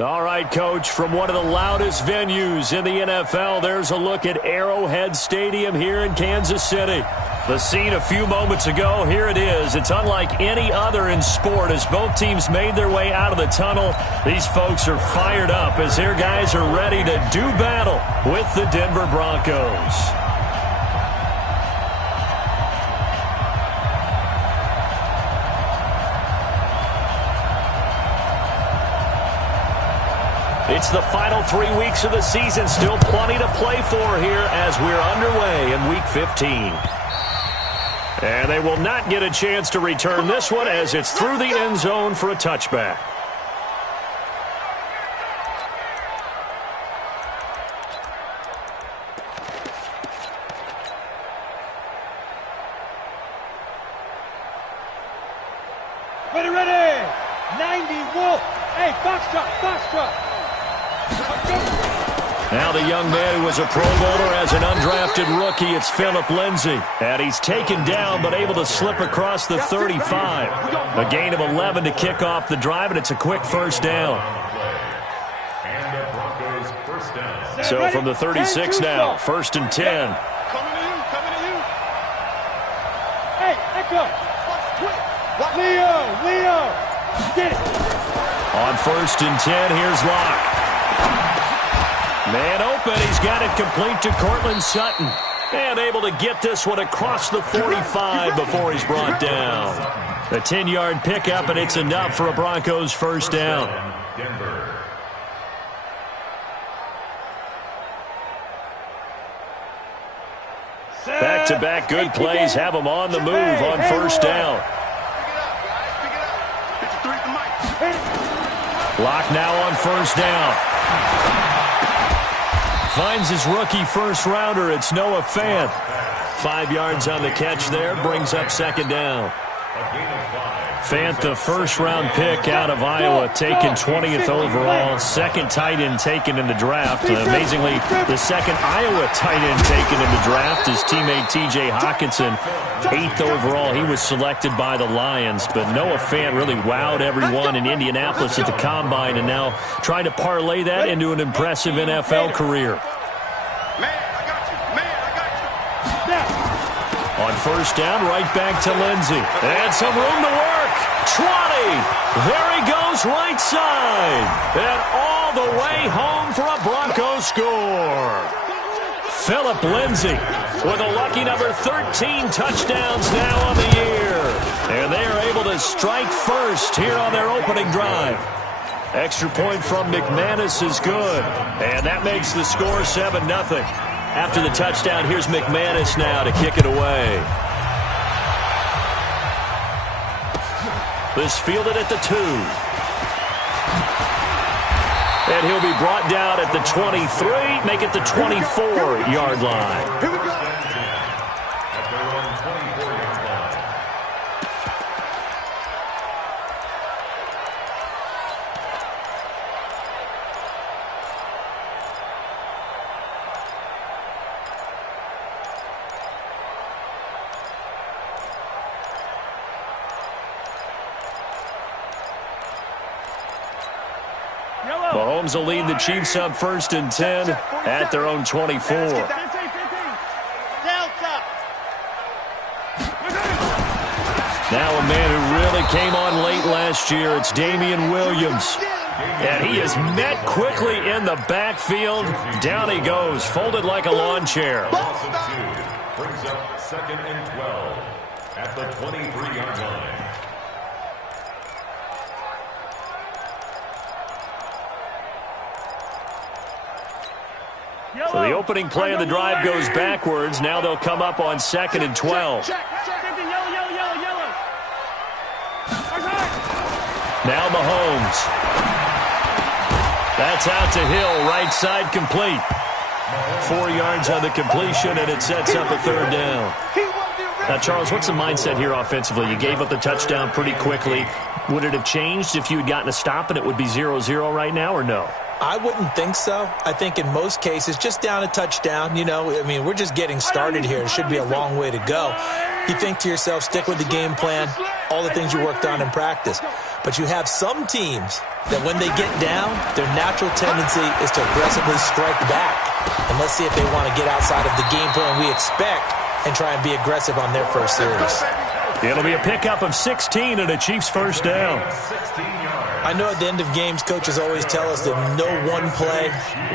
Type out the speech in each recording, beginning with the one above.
All right, Coach, from one of the loudest venues in the NFL, there's a look at Arrowhead Stadium here in Kansas City. The scene a few moments ago, here it is. It's unlike any other in sport as both teams made their way out of the tunnel. These folks are fired up as their guys are ready to do battle with the Denver Broncos. It's the final 3 weeks of the season. Still plenty to play for here as we're underway in Week 15. And they will not get a chance to return this one as it's through the end zone for a touchback. Ready. 90 Wolf. Hey, Foxtrot. Now the young man who was a Pro Bowler as an undrafted rookie, it's Phillip Lindsay. And he's taken down but able to slip across the 35. A gain of 11 to kick off the drive, and it's a quick first down. So from the 36 now, 1st and 10. Coming to you. Hey, Echo. Leo. Get it. On 1st and 10, here's Locke. Man open, he's got it complete to Cortland Sutton. And able to get this one across the 45 before he's brought down. A 10-yard pickup, and it's enough for a Broncos first down. Back-to-back good plays have them on the move on first down. Locke now on first down. Finds his rookie first-rounder. It's Noah Fant. 5 yards on the catch there. Brings up second down. Fant, the first-round pick out of Iowa, taken 20th overall. Second tight end taken in the draft. Amazingly, the second Iowa tight end taken in the draft. His teammate T.J. Hawkinson, 8th overall. He was selected by the Lions. But Noah Fant really wowed everyone in Indianapolis at the Combine and now trying to parlay that into an impressive NFL career. On first down, right back to Lindsay. And some room to work. 20. There he goes right side. And all the way home for a Broncos score. Phillip Lindsay with a lucky number 13 touchdowns now on the year. And they are able to strike first here on their opening drive. Extra point from McManus is good. And that makes the score 7-0. After the touchdown, here's McManus now to kick it away. This fielded at the 2. And he'll be brought down at the 23, make it the 24-yard line. Here we go. Mahomes will lead the Chiefs up 1st and 10 at their own 24. Now a man who really came on late last year, it's Damian Williams. And he is met quickly in the backfield. Down he goes, folded like a lawn chair. Brings up 2nd and 12 at the 23-yard line. So the opening play of the drive goes backwards. Now they'll come up on 2nd and 12. Now Mahomes. That's out to Hill, right side complete. 4 yards on the completion, and it sets up a 3rd down. Now, Charles, what's the mindset here offensively? You gave up the touchdown pretty quickly. Would it have changed if you had gotten a stop and it would be 0-0 right now, or no? I wouldn't think so. I think in most cases, just down a touchdown, we're just getting started here. It should be a long way to go. You think to yourself, stick with the game plan, all the things you worked on in practice. But you have some teams that when they get down, their natural tendency is to aggressively strike back. And let's see if they want to get outside of the game plan we expect and try and be aggressive on their first series. It'll be a pickup of 16 and a Chiefs first down. I know at the end of games, coaches always tell us that no one play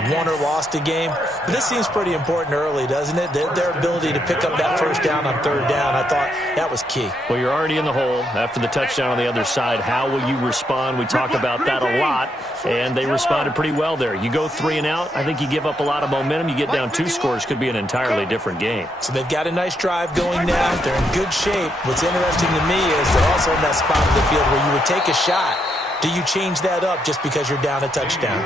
won or lost a game. But this seems pretty important early, doesn't it? Their ability to pick up that first down on third down, I thought that was key. Well, you're already in the hole after the touchdown on the other side. How will you respond? We talk about that a lot, and they responded pretty well there. You go 3 and out, I think you give up a lot of momentum. You get down 2 scores, could be an entirely different game. So they've got a nice drive going now. They're in good shape. What's interesting to me is they're also in that spot of the field where you would take a shot. Do you change that up just because you're down a touchdown?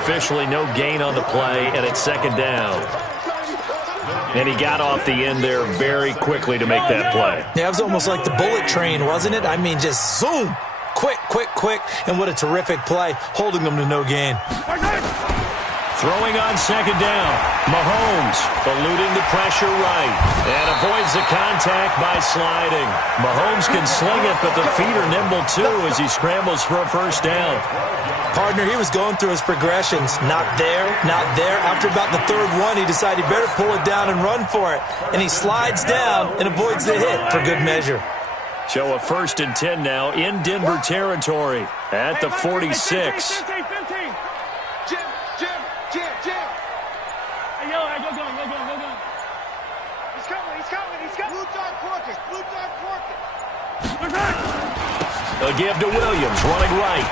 Officially no gain on the play, and it's second down. And he got off the end there very quickly to make that play. Yeah, it was almost like the bullet train, wasn't it? I mean, just zoom. Quick, quick, quick. And what a terrific play, holding them to no gain. Throwing on second down. Mahomes eluding the pressure right and avoids the contact by sliding. Mahomes can sling it, but the feet are nimble too as he scrambles for a first down. Partner, he was going through his progressions. Not there, not there. After about the third one, he decided he better pull it down and run for it. And he slides down and avoids the hit for good measure. So a 1st and 10 now in Denver territory at the 46. A give to Williams, running right.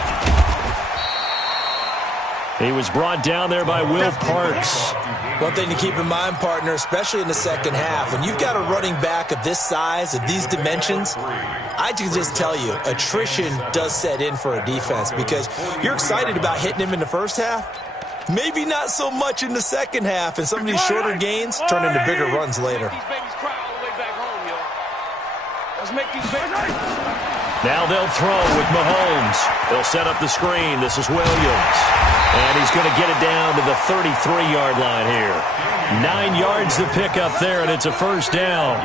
He was brought down there by Will Parks. One thing to keep in mind, partner, especially in the second half, when you've got a running back of this size, of these dimensions, I can just tell you, attrition does set in for a defense because you're excited about hitting him in the first half. Maybe not so much in the second half, and some of these shorter gains turn into bigger runs later. Now they'll throw with Mahomes. They'll set up the screen. This is Williams. And he's going to get it down to the 33-yard line here. 9 yards to pick up there, and it's a first down.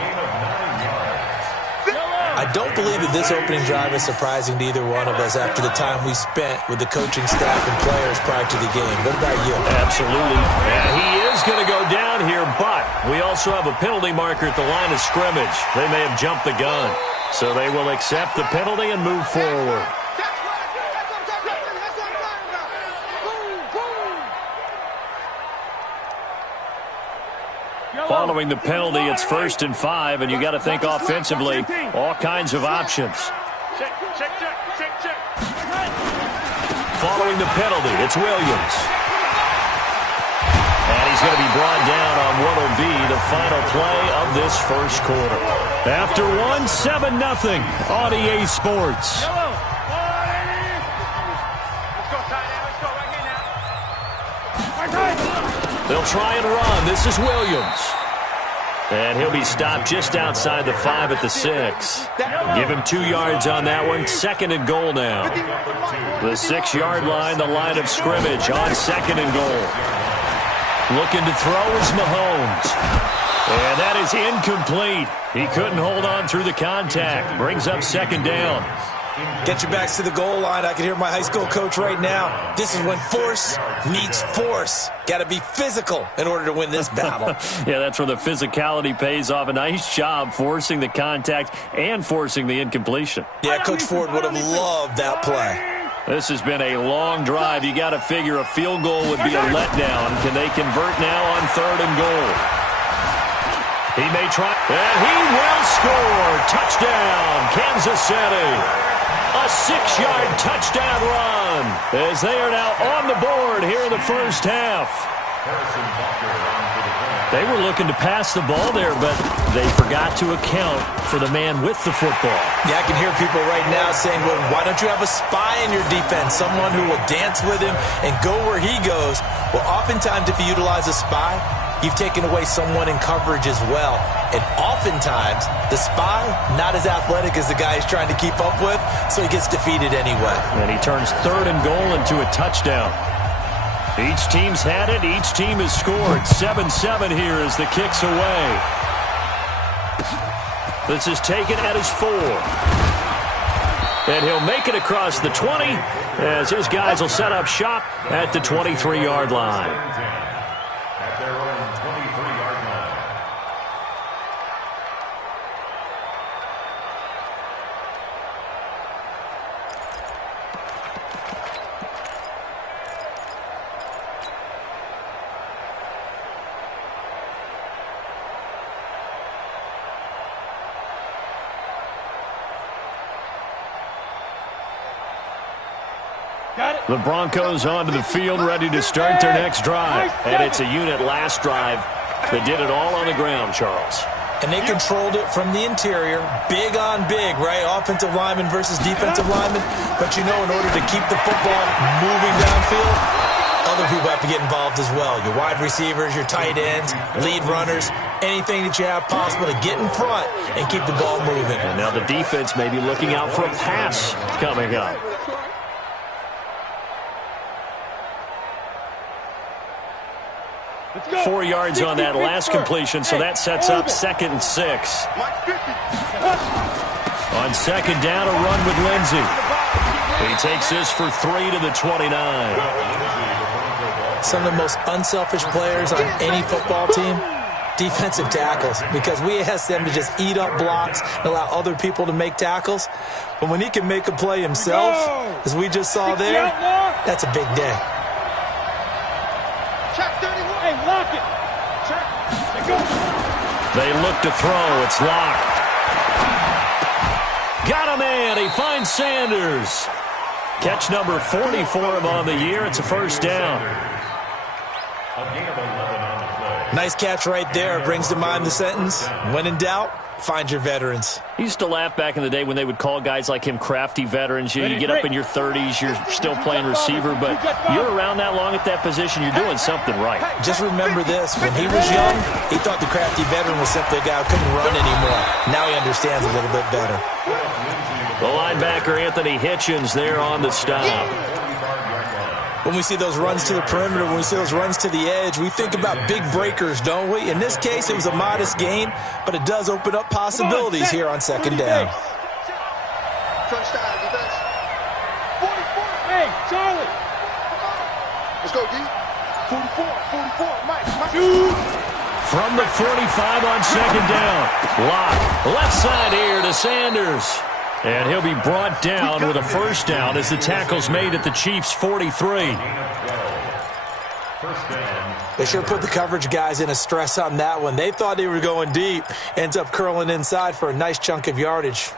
I don't believe that this opening drive is surprising to either one of us after the time we spent with the coaching staff and players prior to the game. What about you? Absolutely. Yeah, he is going to go down here, but we also have a penalty marker at the line of scrimmage. They may have jumped the gun. So they will accept the penalty and move forward. Following the penalty, it's 1st and 5, and you got to think offensively, all kinds of options. Following the penalty, it's Williams. And he's going to be brought down on what will be the final play of this first quarter. After 1, 7-0 on EA Sports. They'll try and run. This is Williams. And he'll be stopped just outside the 5 at the 6. Give him 2 yards on that one. 2nd and goal now. The 6-yard line, the line of scrimmage on 2nd and goal. Looking to throw is Mahomes. And that is incomplete. He couldn't hold on through the contact. Brings up 2nd down. Get your backs to the goal line. I can hear my high school coach right now. This is when force meets force. Got to be physical in order to win this battle. Yeah, that's where the physicality pays off. A nice job forcing the contact and forcing the incompletion. Yeah, Coach Ford would have loved that play. This has been a long drive. You got to figure a field goal would be a letdown. Can they convert now on 3rd and goal? He may try, and he will score. Touchdown, Kansas City. A 6-yard touchdown run as they are now on the board here in the first half. They were looking to pass the ball there, but they forgot to account for the man with the football. Yeah, I can hear people right now saying, well, why don't you have a spy in your defense, someone who will dance with him and go where he goes? Well, oftentimes if you utilize a spy, you've taken away someone in coverage as well. And oftentimes, the spy, not as athletic as the guy he's trying to keep up with, so he gets defeated anyway. And he turns 3rd and goal into a touchdown. Each team's had it. Each team has scored. 7-7 here as the kick's away. This is taken at his 4. And he'll make it across the 20 as his guys will set up shop at the 23-yard line. At their own 23-yard line. The Broncos onto the field, ready to start their next drive. And it's a unit last drive that did it all on the ground, Charles. And they controlled it from the interior, big on big, right? Offensive lineman versus defensive lineman. But, you know, in order to keep the football moving downfield, other people have to get involved as well. Your wide receivers, your tight ends, lead runners, anything that you have possible to get in front and keep the ball moving. And now the defense may be looking out for a pass coming up. 4 yards on that last completion, so that sets up 2nd and 6. On 2nd down, a run with Lindsey. He takes this for 3 to the 29. Some of the most unselfish players on any football team, defensive tackles, because we ask them to just eat up blocks and allow other people to make tackles. But when he can make a play himself, as we just saw there, that's a big day. Lock it. They look to throw. It's locked. Got a man. He finds Sanders. Catch number 40 for him on the year. It's a first down. Nice catch right there. Brings to mind the sentence, when in doubt, find your veterans. He used to laugh back in the day when they would call guys like him crafty veterans. You get up in your 30s, you're still playing receiver, but you're around that long at that position, you're doing something right. Just remember this. When he was young, he thought the crafty veteran was simply a guy who couldn't run anymore. Now he understands a little bit better. The linebacker, Anthony Hitchens, there on the stop. When we see those runs to the perimeter, when we see those runs to the edge, we think about big breakers, don't we? In this case, it was a modest gain, but it does open up possibilities here on 2nd down. Hey, Charlie. Let's go, D. 44, Mike. From the 45 on 2nd down. Lock. Left side here to Sanders. And he'll be brought down with a first down as the tackle's made at the Chiefs' 43. They sure put the coverage guys in a stress on that one. They thought they were going deep. Ends up curling inside for a nice chunk of yardage.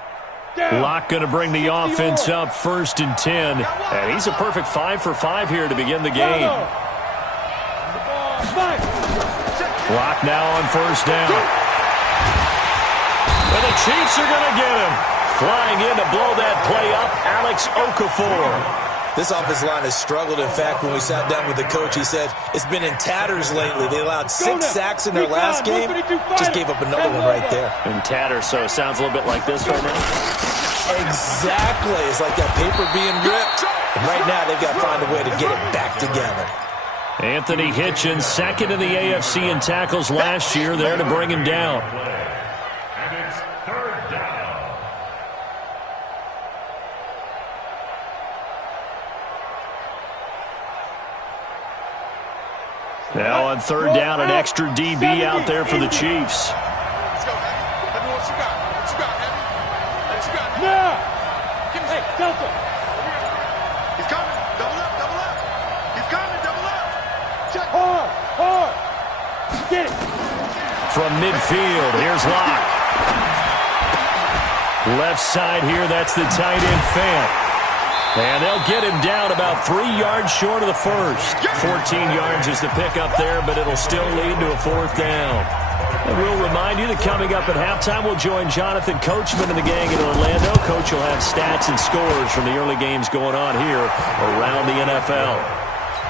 Locke going to bring the offense up 1st and 10. And he's a perfect 5 for 5 here to begin the game. Locke now on 1st down. And the Chiefs are going to get him. Flying in to blow that play up, Alex Okafor. This offensive line has struggled. In fact, when we sat down with the coach, he said it's been in tatters lately. They allowed 6 sacks in their last game. Just gave up another one right there. In tatters, so it sounds a little bit like this right now. Exactly. It's like that paper being ripped. And right now, they've got to find a way to get it back together. Anthony Hitchens, 2nd in the AFC in tackles last year, there to bring him down. Now on 3rd down, an extra DB out there for the Chiefs. Let's go, Heavy. What you got? What you got, Heavy? What you got? Now. Hey, Delta. He's coming. Double up. He's coming. Double up. Check. Hard. Get it. From midfield, here's Locke. Left side here, that's the tight end Fant. And they'll get him down about 3 yards short of the first. 14 yards is the pickup there, but it'll still lead to a 4th down. And we'll remind you that coming up at halftime, we'll join Jonathan Coachman and the gang in Orlando. Coach will have stats and scores from the early games going on here around the NFL.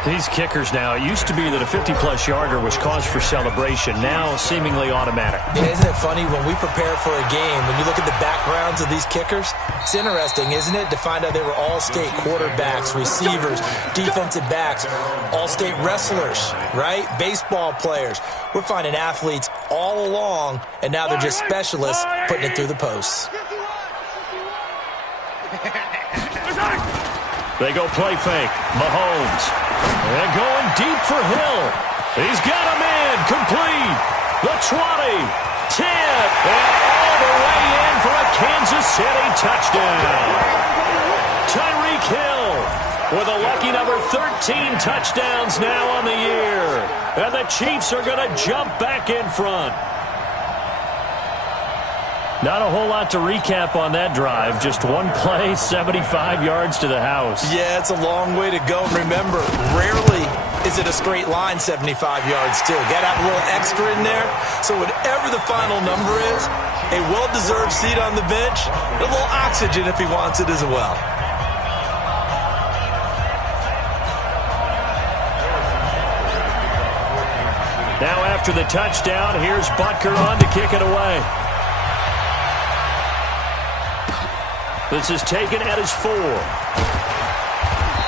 These kickers now, it used to be that a 50-plus yarder was cause for celebration. Now, seemingly automatic. Yeah, isn't it funny when we prepare for a game, when you look at the backgrounds of these kickers, it's interesting, isn't it, to find out they were all-state quarterbacks, receivers, defensive backs, all-state wrestlers, right? Baseball players. We're finding athletes all along, and now they're just specialists putting it through the posts. They go play fake. Mahomes. And going deep for Hill. He's got a man. Complete. The 20. 10. And all the way in for a Kansas City touchdown. Tyreek Hill with a lucky number 13 touchdowns now on the year. And the Chiefs are going to jump back in front. Not a whole lot to recap on that drive. Just one play, 75 yards to the house. Yeah, it's a long way to go. Remember, rarely is it a straight line 75 yards, too. Got to have a little extra in there. So whatever the final number is, a well-deserved seat on the bench, a little oxygen if he wants it as well. Now after the touchdown, here's Butker on to kick it away. This is taken at his 4.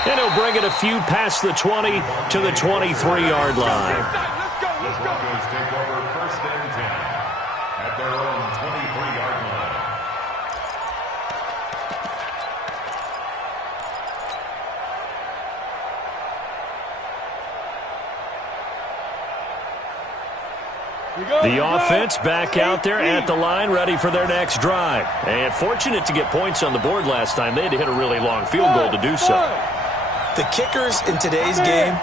And he'll bring it a few past the 20 to the 23-yard line. The Broncos take over 1st and 10 at their own 23-yard line. The offense back out there at the line, ready for their next drive. And fortunate to get points on the board last time. They had to hit a really long field goal to do so. The kickers in today's game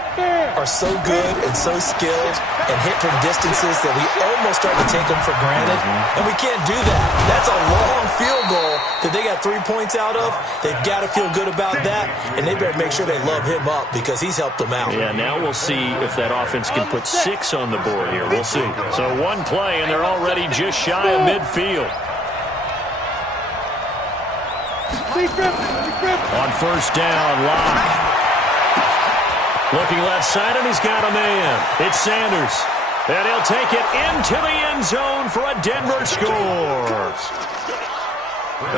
are so good and so skilled and hit from distances that we almost start to take them for granted. And we can't do that. That's a long field goal that they got 3 points out of. They've got to feel good about that, and they better make sure they love him up because he's helped them out. Yeah, now we'll see if that offense can put 6 on the board here. We'll see. So one play, and they're already just shy of midfield. On 1st down, Locke. Looking left side, and he's got a man. It's Sanders. And he'll take it into the end zone for a Denver score.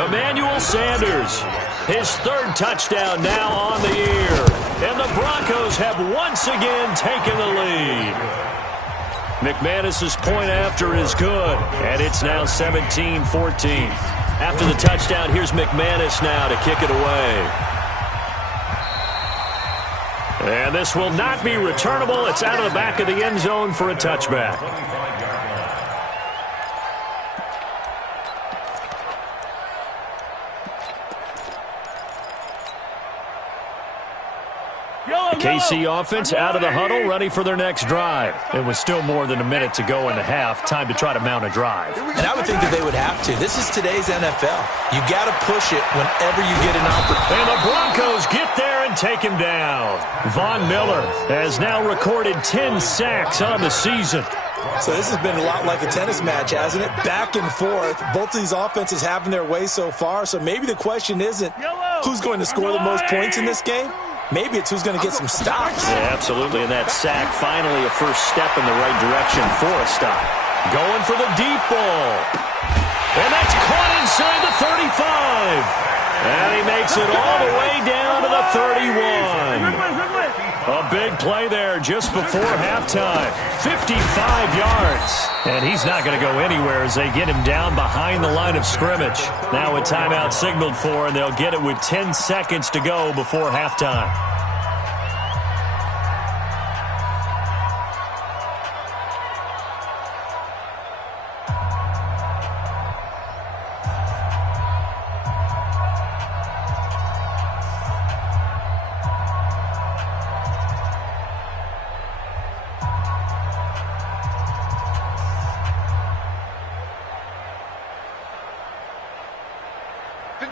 Emmanuel Sanders, his 3rd touchdown now on the year. And the Broncos have once again taken the lead. McManus's point after is good, and it's now 17-14. After the touchdown, here's McManus now to kick it away. And this will not be returnable. It's out of the back of the end zone for a touchback. KC offense out of the huddle, ready for their next drive. It was still more than a minute to go in the half. Time to try to mount a drive. And I would think that they would have to. This is today's NFL. You got to push it whenever you get an opportunity. And the Broncos get there and take him down. Von Miller has now recorded 10 sacks on the season. So this has been a lot like a tennis match, hasn't it? Back and forth. Both of these offenses having their way so far. So maybe the question isn't who's going to score the most points in this game. Maybe it's who's going to get some stops. Yeah, absolutely. And that sack, finally a first step in the right direction for a stop. Going for the deep ball. And that's caught inside the 35. And he makes it all the way down to the 31. A big play there just before halftime. 55 yards. And he's not going to go anywhere as they get him down behind the line of scrimmage. Now a timeout signaled for, and they'll get it with 10 seconds to go before halftime.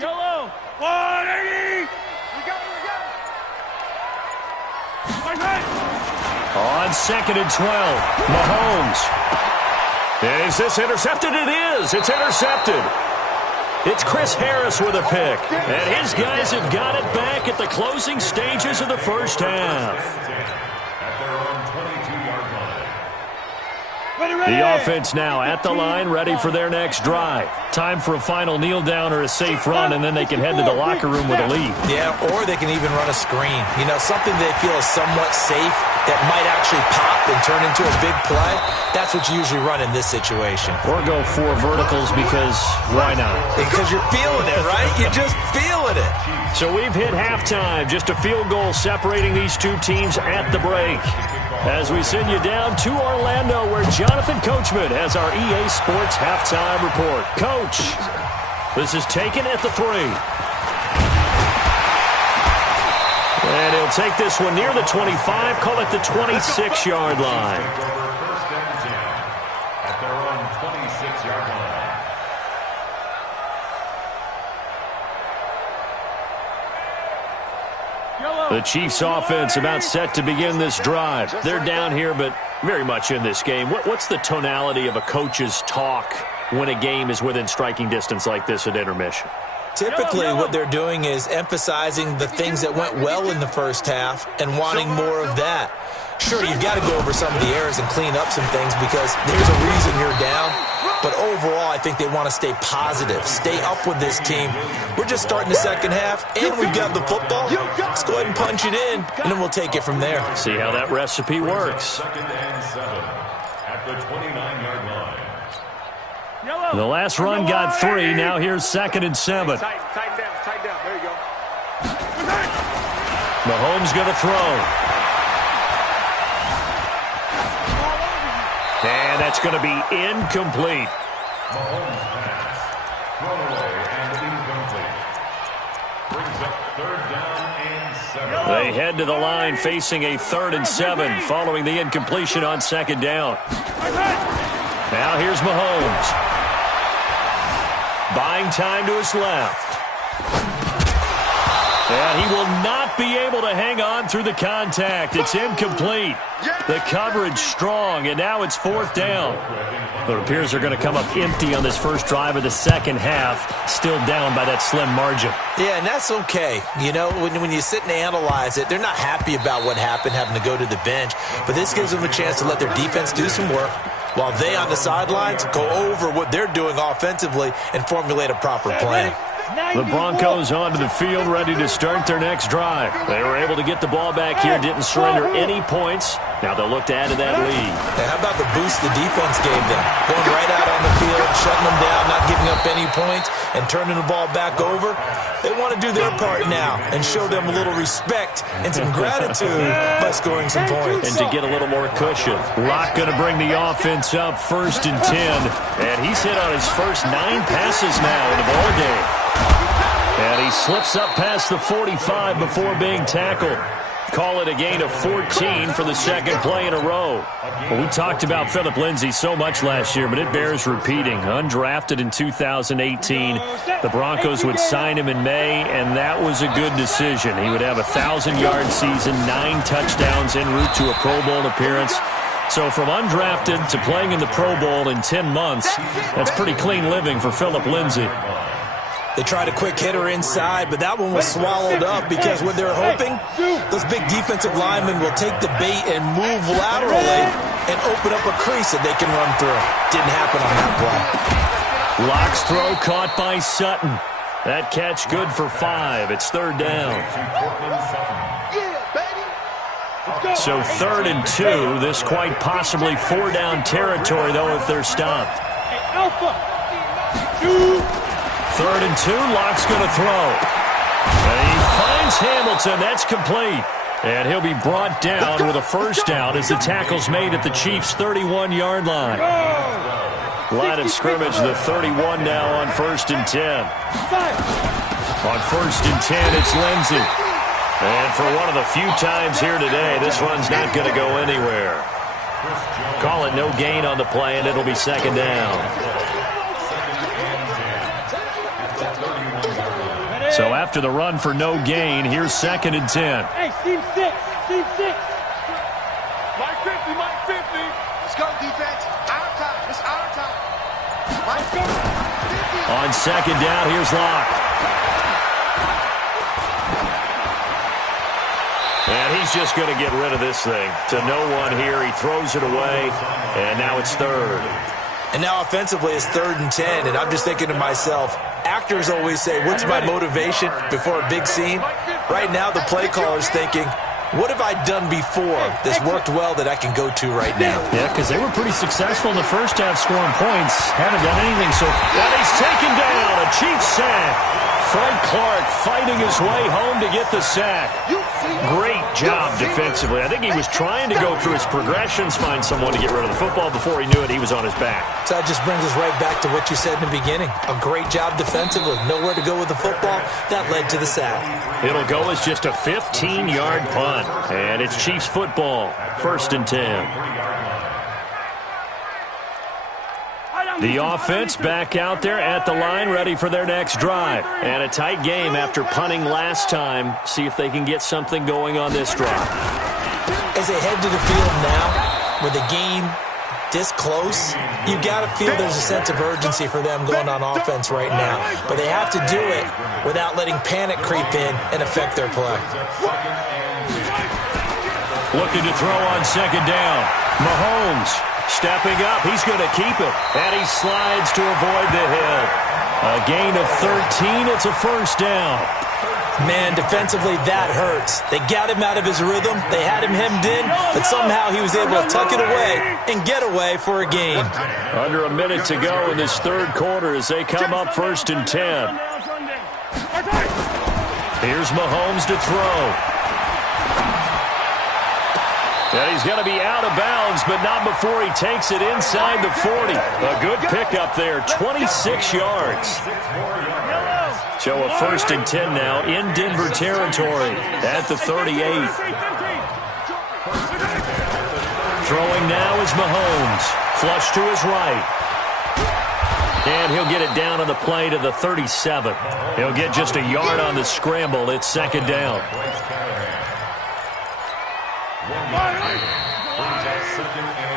Yellow. 180. On 2nd and 12, Mahomes. Is this intercepted? It is. It's intercepted. It's Chris Harris with a pick. And his guys have got it back at the closing stages of the first half. The offense now at the line, ready for their next drive. Time for a final kneel down or a safe run, and then they can head to the locker room with a lead. Yeah, or they can even run a screen. You know, something they feel is somewhat safe that might actually pop and turn into a big play, that's what you usually run in this situation. Or go 4 verticals because why not? Because you're feeling it, right? You're just feeling it. So we've hit halftime. Just a field goal separating these two teams at the break. As we send you down to Orlando, where Jonathan Coachman has our EA Sports halftime report. Coach, this is taken at the 3. And he'll take this one near the 25, call it the 26-yard line. First and 10 at their own 26-yard line. The Chiefs offense about set to begin this drive. They're down here, but very much in this game. What's the tonality of a coach's talk when a game is within striking distance like this at intermission? Typically, what they're doing is emphasizing the things that went well in the first half and wanting more of that. Sure, you've got to go over some of the errors and clean up some things because there's a reason you're down. But overall, I think they want to stay positive, stay up with this team. We're just starting the second half, and we've got the football. Let's go ahead and punch it in, and then we'll take it from there. See how that recipe works. Second and 7 at the 29-yard line. The last run got 3. Now here's 2nd and 7. Tighten down. There you go. Mahomes going to throw. And that's going to be incomplete. Mahomes pass. Thrown away and incomplete. Brings up 3rd down and 7. They head to the line facing a 3rd and 7 following the incompletion on 2nd down. Now here's Mahomes. Buying time to his left. And he will not be able to hang on through the contact. It's incomplete. The coverage strong, and now it's 4th down. But it appears they're going to come up empty on this first drive of the second half, still down by that slim margin. Yeah, and that's okay. You know, when you sit and analyze it, they're not happy about what happened, having to go to the bench. But this gives them a chance to let their defense do some work while they on the sidelines go over what they're doing offensively and formulate a proper plan. The Broncos onto the field, ready to start their next drive. They were able to get the ball back here, didn't surrender any points. Now they'll look to add to that lead. Now, how about the boost the defense gave them? Going right out on the field, shutting them down, not giving up any points, and turning the ball back over. They want to do their part now and show them a little respect and some gratitude by scoring some points. And to get a little more cushion. Locke going to bring the offense up 1st and 10. And he's hit on his first 9 passes now in the ball game. And he slips up past the 45 before being tackled. Call it a gain of 14 for the second play in a row. Well, we talked about Phillip Lindsay so much last year, but it bears repeating. Undrafted in 2018, the Broncos would sign him in May, and that was a good decision. He would have a 1,000-yard season, 9 touchdowns en route to a Pro Bowl appearance. So from undrafted to playing in the Pro Bowl in 10 months, that's pretty clean living for Phillip Lindsay. They tried a quick hitter inside, but that one was swallowed up because what they're hoping, those big defensive linemen will take the bait and move laterally and open up a crease that they can run through. Didn't happen on that play. Locke's throw caught by Sutton. That catch good for 5. It's 3rd down. So 3rd and 2. This quite possibly 4-down territory, though, if they're stopped. 3rd and 2, Locke's going to throw. And he finds Hamilton. That's complete. And he'll be brought down with a first down as the tackle's made at the Chiefs' 31-yard line. Line of scrimmage, the 31 now on 1st and 10. On 1st and 10, it's Lindsay. And for one of the few times here today, this run's not going to go anywhere. Call it no gain on the play, and it'll be 2nd down. So after the run for no gain, here's 2nd and 10. Hey, team 6. Mike 50. Let's go, defense. Our time. It's our time. Mike 50. On 2nd down, here's Locke. And he's just going to get rid of this thing. To no one here. He throws it away, and now it's 3rd. And now offensively it's 3rd and 10, and I'm just thinking to myself, actors always say, what's my motivation before a big scene? Right now the play caller's thinking, What have I done before that's worked well that I can go to right now? Yeah, because they were pretty successful in the first half scoring points. Haven't done anything so far. And he's taken down. A Chiefs sack. Frank Clark fighting his way home to get the sack. Great job defensively. I think he was trying to go through his progressions, find someone to get rid of the football. Before he knew it, he was on his back. So that just brings us right back to what you said in the beginning. A great job defensively. Nowhere to go with the football. That led to the sack. It'll go as just a 15-yard punt. And it's Chiefs football. 1st and 10. The offense back out there at the line, ready for their next drive. And a tight game after punting last time. See if they can get something going on this drive. As they head to the field now, with the game this close, you got to feel there's a sense of urgency for them going on offense right now. But they have to do it without letting panic creep in and affect their play. Looking to throw on 2nd down. Mahomes stepping up. He's going to keep it. And he slides to avoid the hit. A gain of 13. It's a 1st down. Man, defensively, that hurts. They got him out of his rhythm. They had him hemmed in, but somehow he was able to tuck it away and get away for a gain. Under a minute to go in this 3rd quarter as they come up 1st and 10. Here's Mahomes to throw. And he's going to be out of bounds, but not before he takes it inside the 40. A good pickup there, 26 yards. So a 1st and 10 now in Denver territory at the 38. Throwing now is Mahomes. Flush to his right. And he'll get it down on the play to the 37. He'll get just a yard on the scramble. It's 2nd down.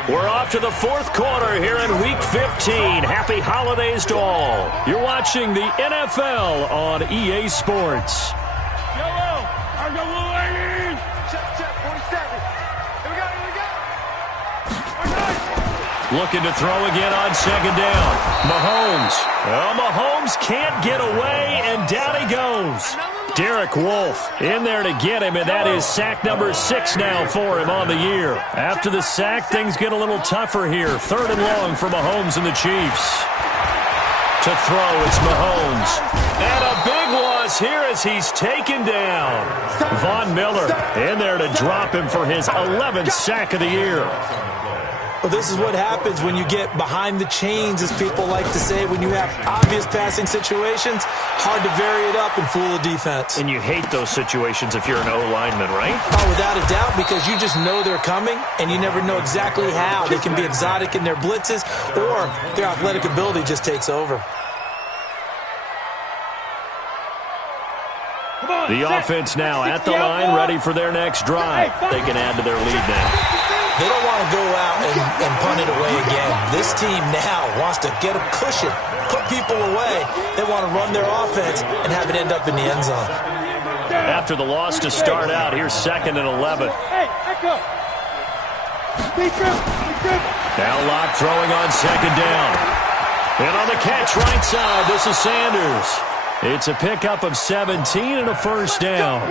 We're off to the 4th quarter here in Week 15. Happy holidays to all. You're watching the NFL on EA Sports. Looking to throw again on 2nd down. Mahomes. Well, Mahomes can't get away, and down he goes. Derek Wolfe in there to get him, and that is sack number 6 now for him on the year. After the sack, things get a little tougher here. 3rd and long for Mahomes and the Chiefs. To throw, it's Mahomes. And a big loss here as he's taken down. Von Miller in there to drop him for his 11th sack of the year. Well, this is what happens when you get behind the chains, as people like to say, when you have obvious passing situations. Hard to vary it up and fool the defense. And you hate those situations if you're an O-lineman, right? Oh, without a doubt, because you just know they're coming, and you never know exactly how. They can be exotic in their blitzes, or their athletic ability just takes over. The offense now at the line, ready for their next drive. They can add to their lead now. They don't want to go out and punt it away again. This team now wants to get a cushion, put people away. They want to run their offense and have it end up in the end zone. After the loss to start out, here's 2nd and 11. Now Locke throwing on 2nd down. And on the catch right side, this is Sanders. It's a pickup of 17 and a 1st down.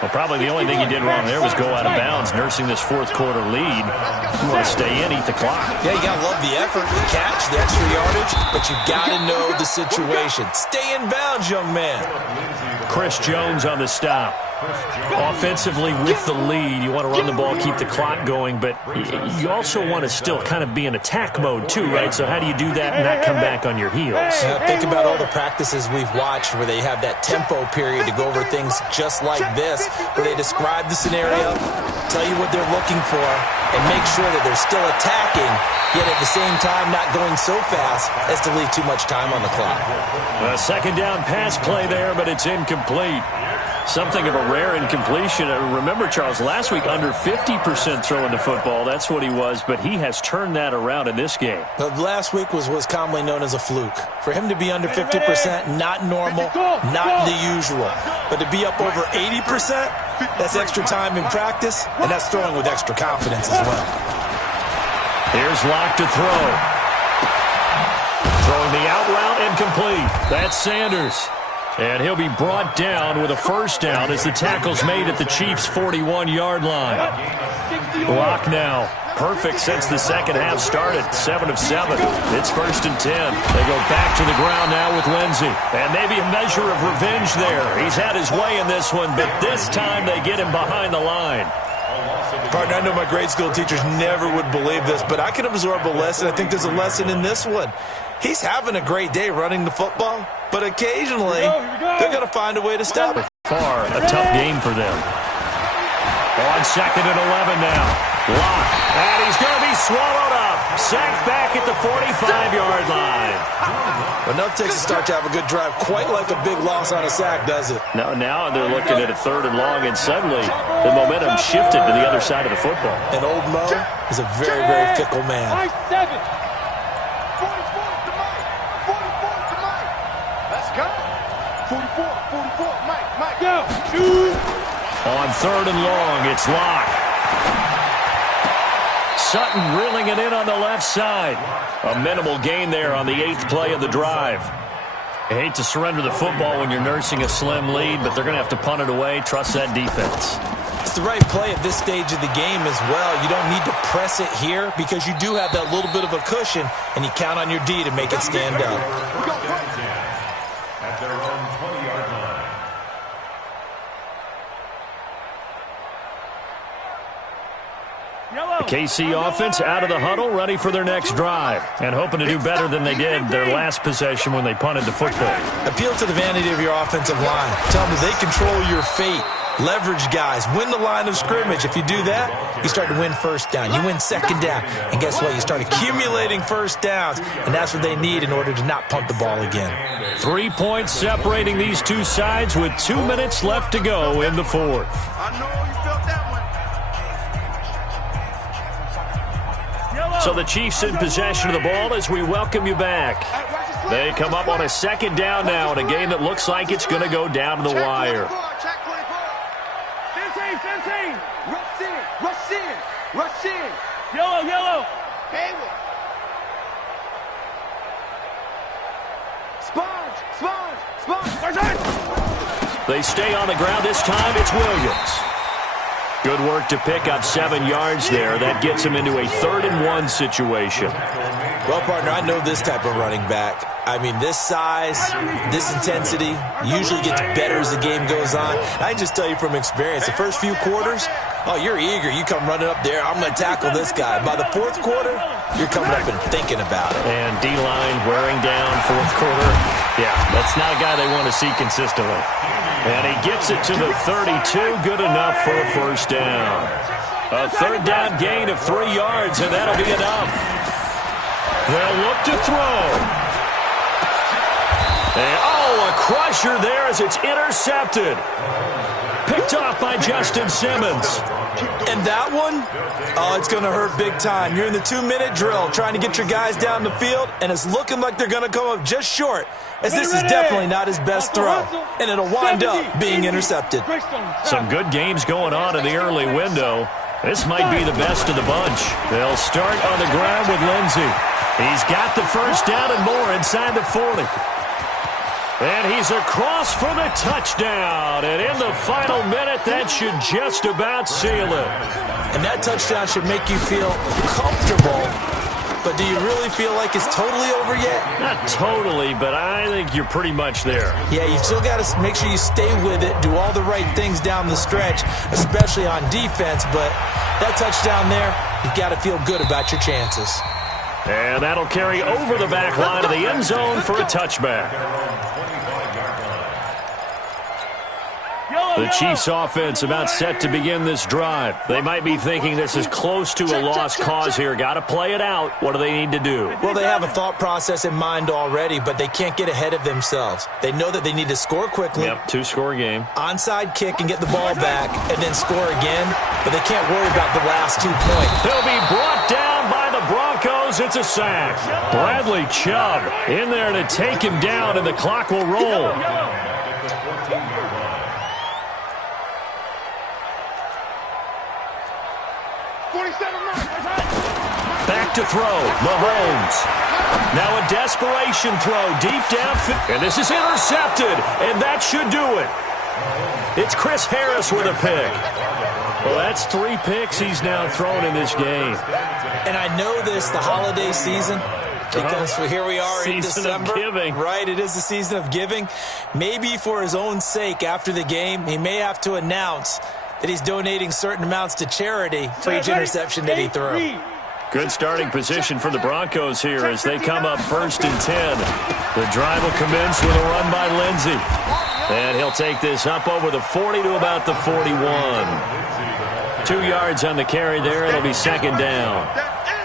Well, probably the only thing he did wrong there was go out of bounds, nursing this 4th quarter lead. You want to stay in, eat the clock. Yeah, you got to love the effort, the catch, the extra yardage, but you got to know the situation. Stay in bounds, young man. Chris Jones on the stop. Offensively with the lead, you want to run the ball, keep the clock going, but you also want to still kind of be in attack mode too, right? So how do you do that and not come back on your heels? Think about all the practices we've watched where they have that tempo period to go over things just like this, where they describe the scenario, tell you what they're looking for, and make sure that they're still attacking, yet at the same time not going so fast as to leave too much time on the clock. A 2nd down pass play there, but it's incomplete. Something of a rare incompletion. Remember, Charles, last week under 50% throwing the football. That's what he was, but he has turned that around in this game. Last week was commonly known as a fluke. For him to be under 50%, not normal, not the usual. But to be up over 80%, that's extra time in practice, and that's throwing with extra confidence as well. Here's Locke to throw. Throwing the out route incomplete. That's Sanders. And he'll be brought down with a first down as the tackle's made at the Chiefs' 41-yard line. Block now. Perfect since the second half started. 7 of 7. It's 1st and 10. They go back to the ground now with Lindsey. And maybe a measure of revenge there. He's had his way in this one, but this time they get him behind the line. Partner, I know my grade school teachers never would believe this, but I can absorb a lesson. I think there's a lesson in this one. He's having a great day running the football, but occasionally they're going to find a way to stop it. Far a tough game for them. On 2nd and 11 now. Lock. And he's going to be swallowed up. Sacked back at the 45-yard line. Enough takes a start to have a good drive. Quite like a big loss on a sack, does it? No, now they're looking at a 3rd and long, and suddenly the momentum shifted to the other side of the football. And old Mo is a very, very fickle man. 44 to Mike. 44 to Mike. Let's go. 44, Mike. Go. On 3rd and long, it's Lock. Sutton reeling it in on the left side. A minimal gain there on the 8th play of the drive. You hate to surrender the football when you're nursing a slim lead, but they're going to have to punt it away. Trust that defense. It's the right play at this stage of the game as well. You don't need to press it here because you do have that little bit of a cushion, and you count on your D to make it stand up. At their own 20-yard line. The KC offense out of the huddle, ready for their next drive, and hoping to do better than they did their last possession when they punted the football. Appeal to the vanity of your offensive line. Tell them they control your fate. Leverage guys. Win the line of scrimmage. If you do that, you start to win first down. You win second down. And guess what? You start accumulating first downs, and that's what they need in order to not punt the ball again. 3 points separating these two sides with 2 minutes left to go in the 4th. I know you felt that one. So the Chiefs in possession of the ball as we welcome you back. They come up on a 2nd down now in a game that looks like it's going to go down to the wire. Check 15. Rush in. Yellow. Hayward. Sponge. They stay on the ground. This time it's Williams. Good work to pick up 7 yards there. That gets him into a 3rd and 1 situation. Well, partner, I know this type of running back. I mean, this size, this intensity usually gets better as the game goes on. I just tell you from experience, the first few quarters, oh, you're eager. You come running up there, I'm going to tackle this guy. By the 4th quarter, you're coming up and thinking about it. And D-line wearing down 4th quarter. Yeah, that's not a guy they want to see consistently. And he gets it to the 32, good enough for a first down. A 3rd down gain of 3 yards, and that'll be enough. They'll look to throw. And, a crusher there as it's intercepted. Picked off by Justin Simmons. And that one, it's going to hurt big time. You're in the 2-minute drill trying to get your guys down the field, and it's looking like they're going to come up just short, as this is definitely not his best throw, and it'll wind up being intercepted. Some good games going on in the early window. This might be the best of the bunch. They'll start on the ground with Lindsey. He's got the first down and more inside the 40. And he's across for the touchdown. And in the final minute, that should just about seal it. And that touchdown should make you feel comfortable. But do you really feel like it's totally over yet? Not totally, but I think you're pretty much there. Yeah, you've still got to make sure you stay with it, do all the right things down the stretch, especially on defense. But that touchdown there, you've got to feel good about your chances. And that'll carry over the back line of the end zone for a touchback. The Chiefs offense about set to begin this drive. They might be thinking this is close to a lost cause here. Got to play it out. What do they need to do? Well, they have a thought process in mind already, but they can't get ahead of themselves. They know that they need to score quickly. Yep, 2-score game. Onside kick and get the ball back and then score again, but they can't worry about the last 2 points. They'll be brought down by the Broncos. It's a sack. Bradley Chubb in there to take him down, and the clock will roll. Back back to throw. Mahomes. Now a desperation throw deep downfield. And this is intercepted, and that should do it. It's Chris Harris with a pick. Well, that's 3 picks he's now thrown in this game. And I know this, the holiday season, because here we are in December. Season of giving. Right, it is the season of giving. Maybe for his own sake after the game, he may have to announce that he's donating certain amounts to charity for each interception that he threw. Good starting position for the Broncos here as they come up 1st and 10. The drive will commence with a run by Lindsey. And he'll take this up over the 40 to about the 41. 2 yards on the carry there. It'll be 2nd down.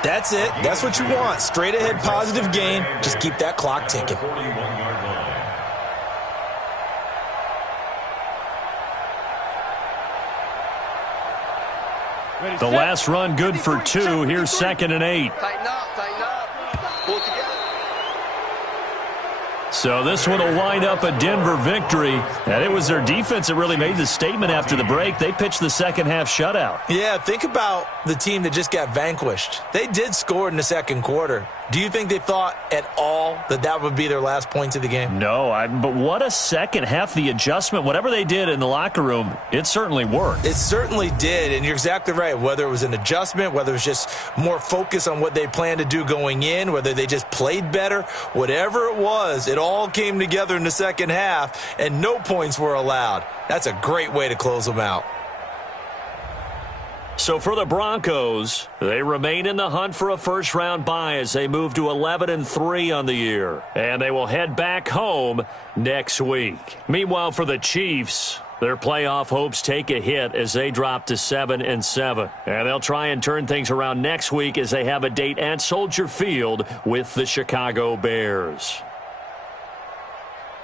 That's it. That's what you want. Straight ahead positive gain. Just keep that clock ticking. The last run good for 2. Here's 2nd and 8. Tighten up, pull it together. So this one will wind up a Denver victory. And it was their defense that really made the statement after the break. They pitched the second half shutout. Yeah, think about the team that just got vanquished. They did score in the second quarter. Do you think they thought at all that that would be their last points of the game? No, but what a second half. The adjustment, whatever they did in the locker room, it certainly worked. It certainly did, and you're exactly right. Whether it was an adjustment, whether it was just more focus on what they planned to do going in, whether they just played better, whatever it was, it all came together in the second half, and no points were allowed. That's a great way to close them out. So for the Broncos, they remain in the hunt for a first-round bye as they move to 11-3 on the year. And they will head back home next week. Meanwhile, for the Chiefs, their playoff hopes take a hit as they drop to 7-7. And they'll try and turn things around next week as they have a date at Soldier Field with the Chicago Bears.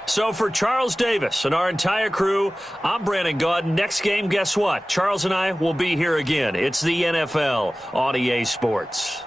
So for Charles Davis and our entire crew, I'm Brandon Gaudin. Next game, guess what? Charles and I will be here again. It's the NFL on EA Sports.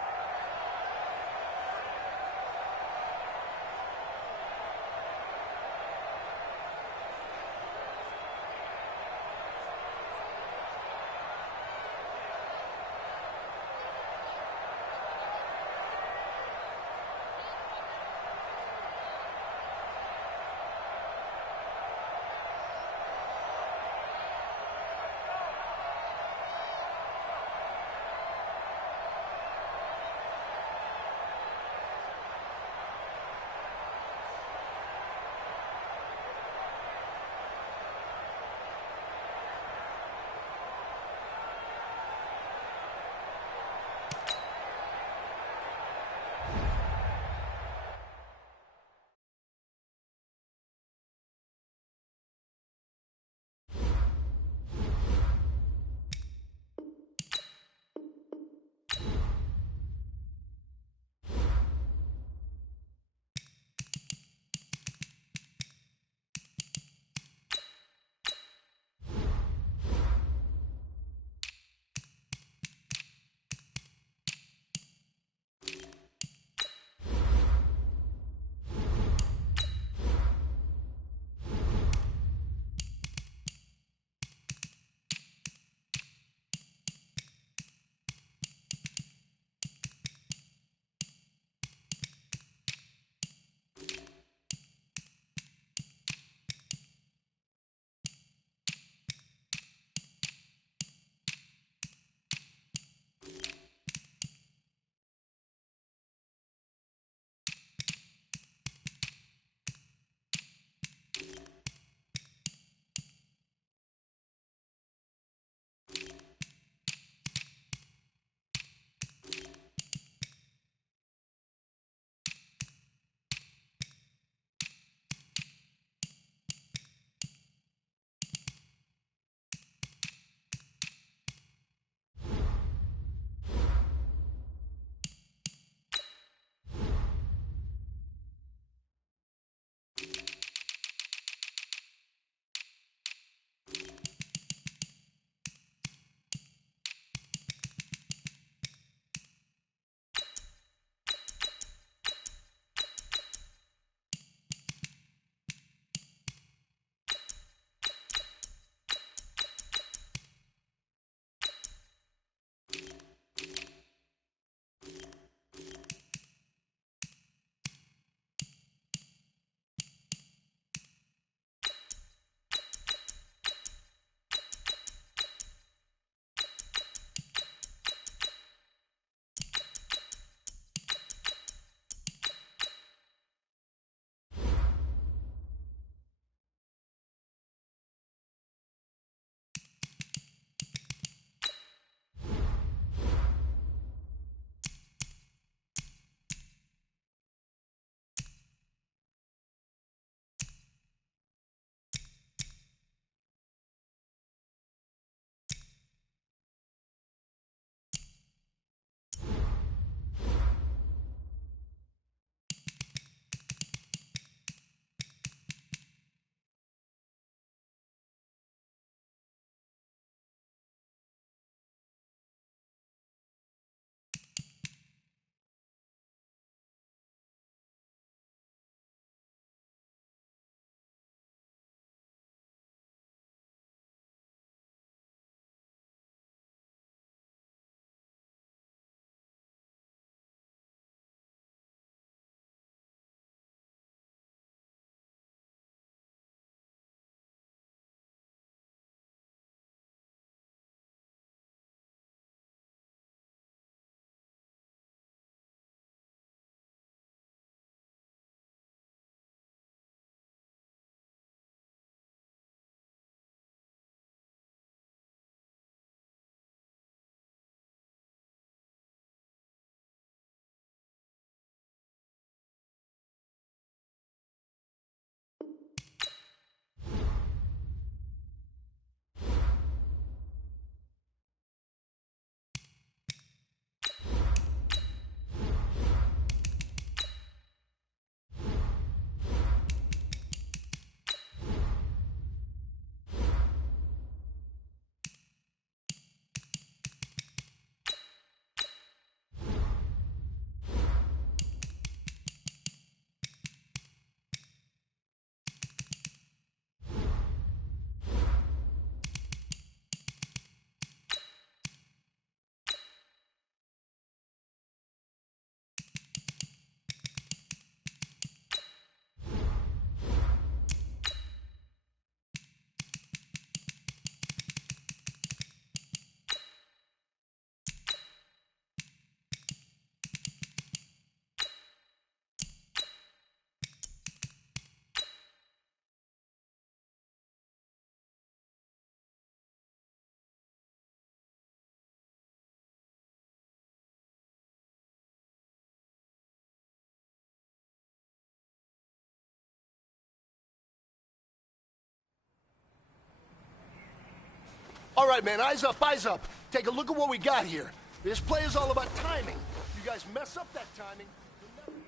All right, man, eyes up, eyes up. Take a look at what we got here. This play is all about timing. You guys mess up that timing.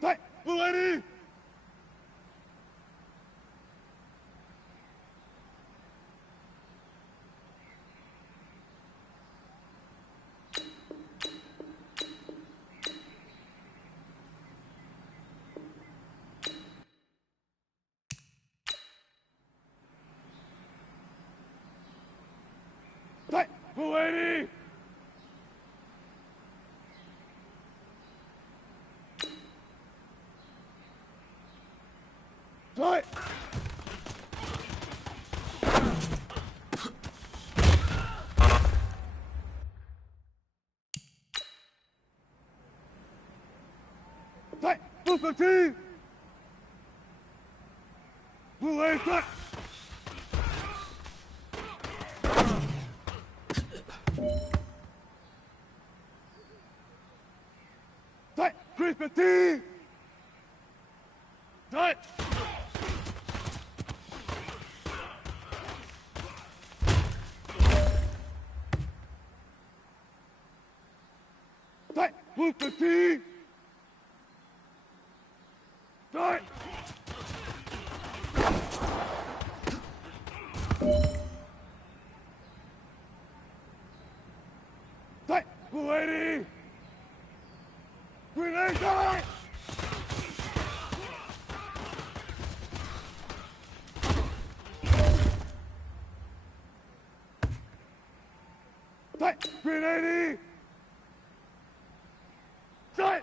Hey, Blue lady! Hey, Blue lady! Right. Right. Blue 15. Blue 8. Right. Green 15. Right. Right. Blue 15. Right. Right. Blue 80. Green 8. Right. Right. Green 80. Right.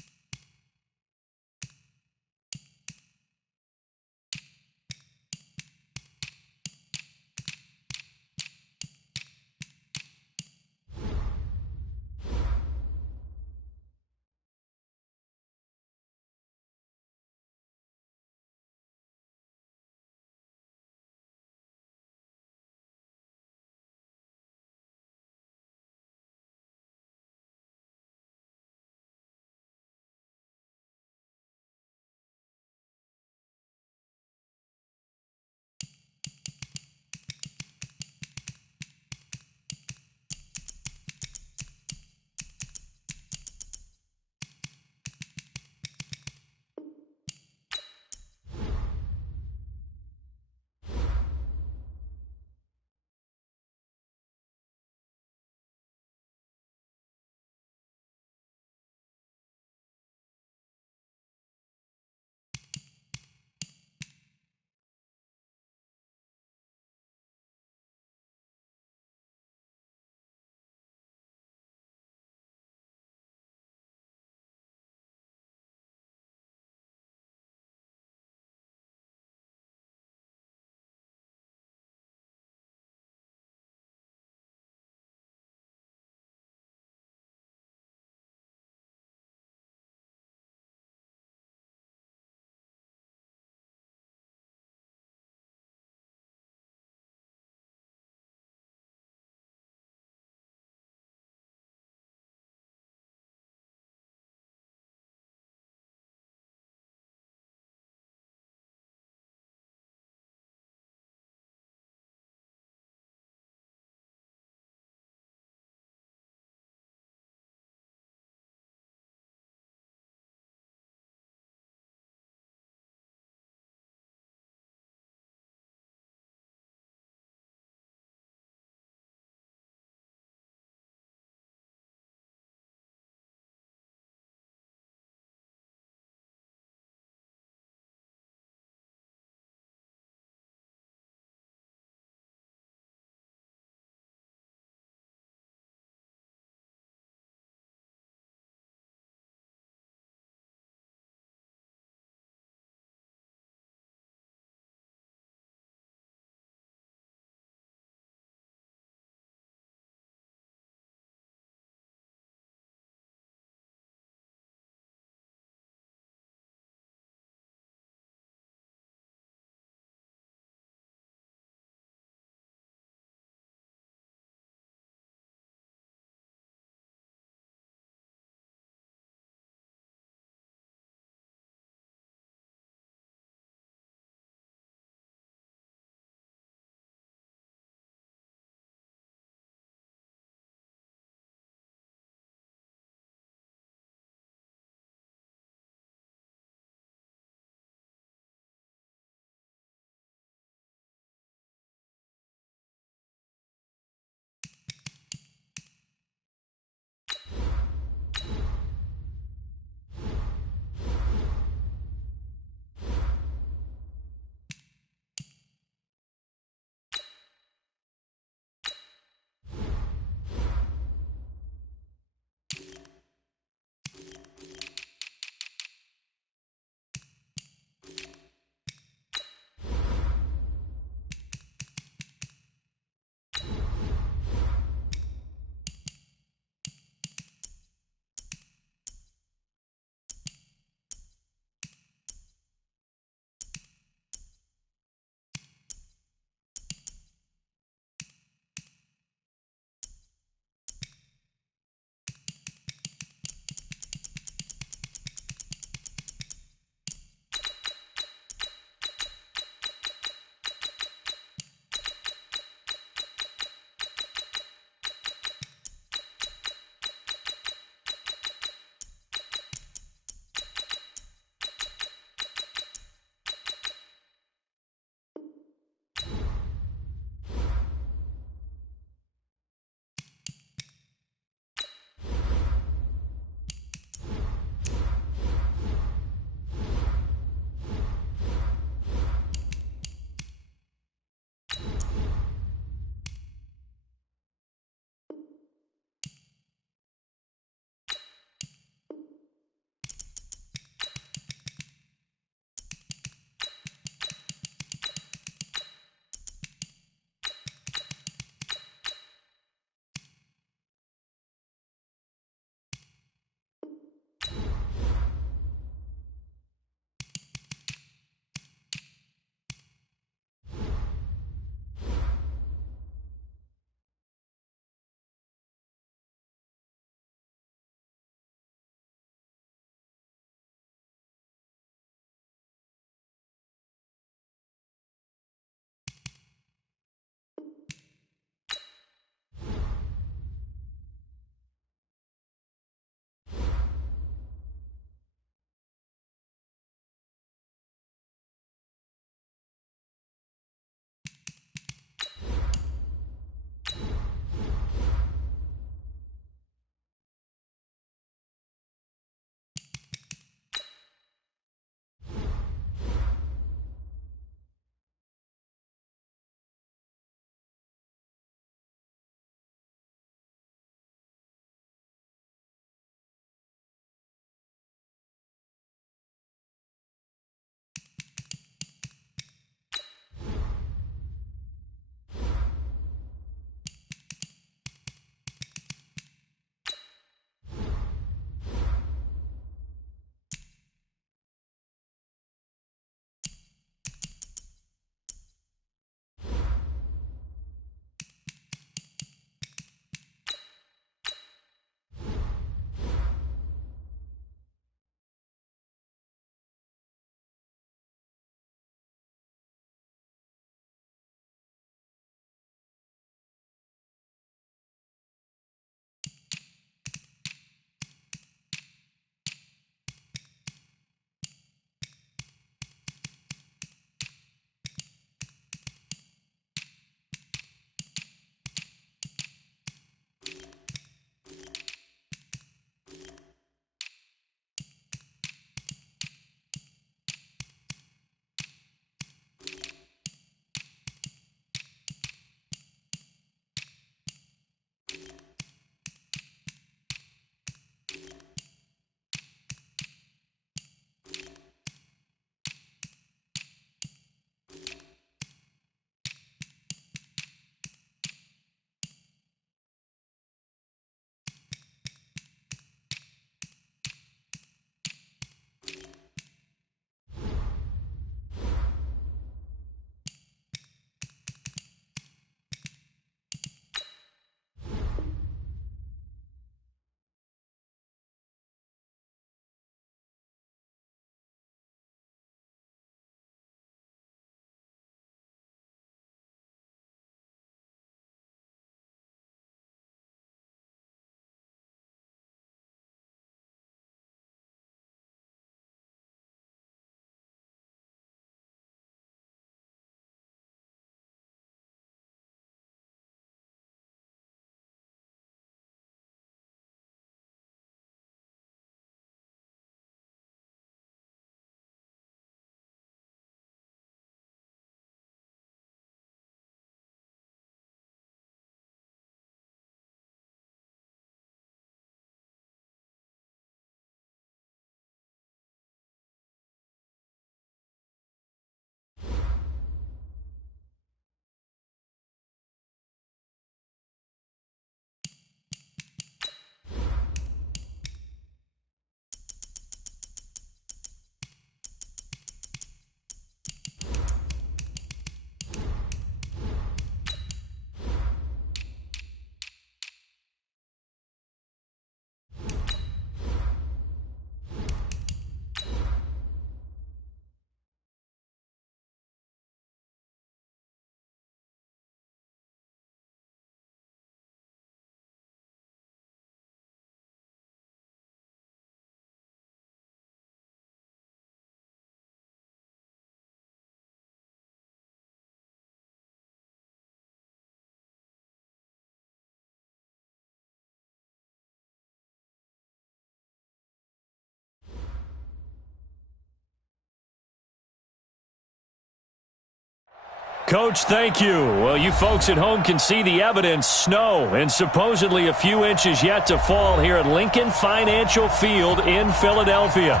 Coach, thank you. Well, you folks at home can see the evidence. Snow and supposedly a few inches yet to fall here at Lincoln Financial Field in Philadelphia.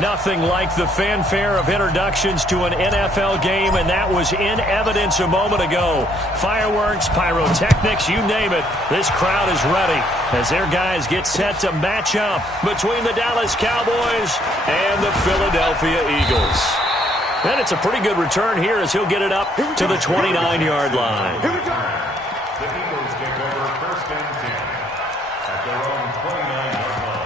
Nothing like the fanfare of introductions to an NFL game, and that was in evidence a moment ago. Fireworks, pyrotechnics, you name it. This crowd is ready as their guys get set to match up between the Dallas Cowboys and the Philadelphia Eagles. And it's a pretty good return here as he'll get it up to the 29-yard line. The Eagles take over 1st and 10 at their own 29-yard line.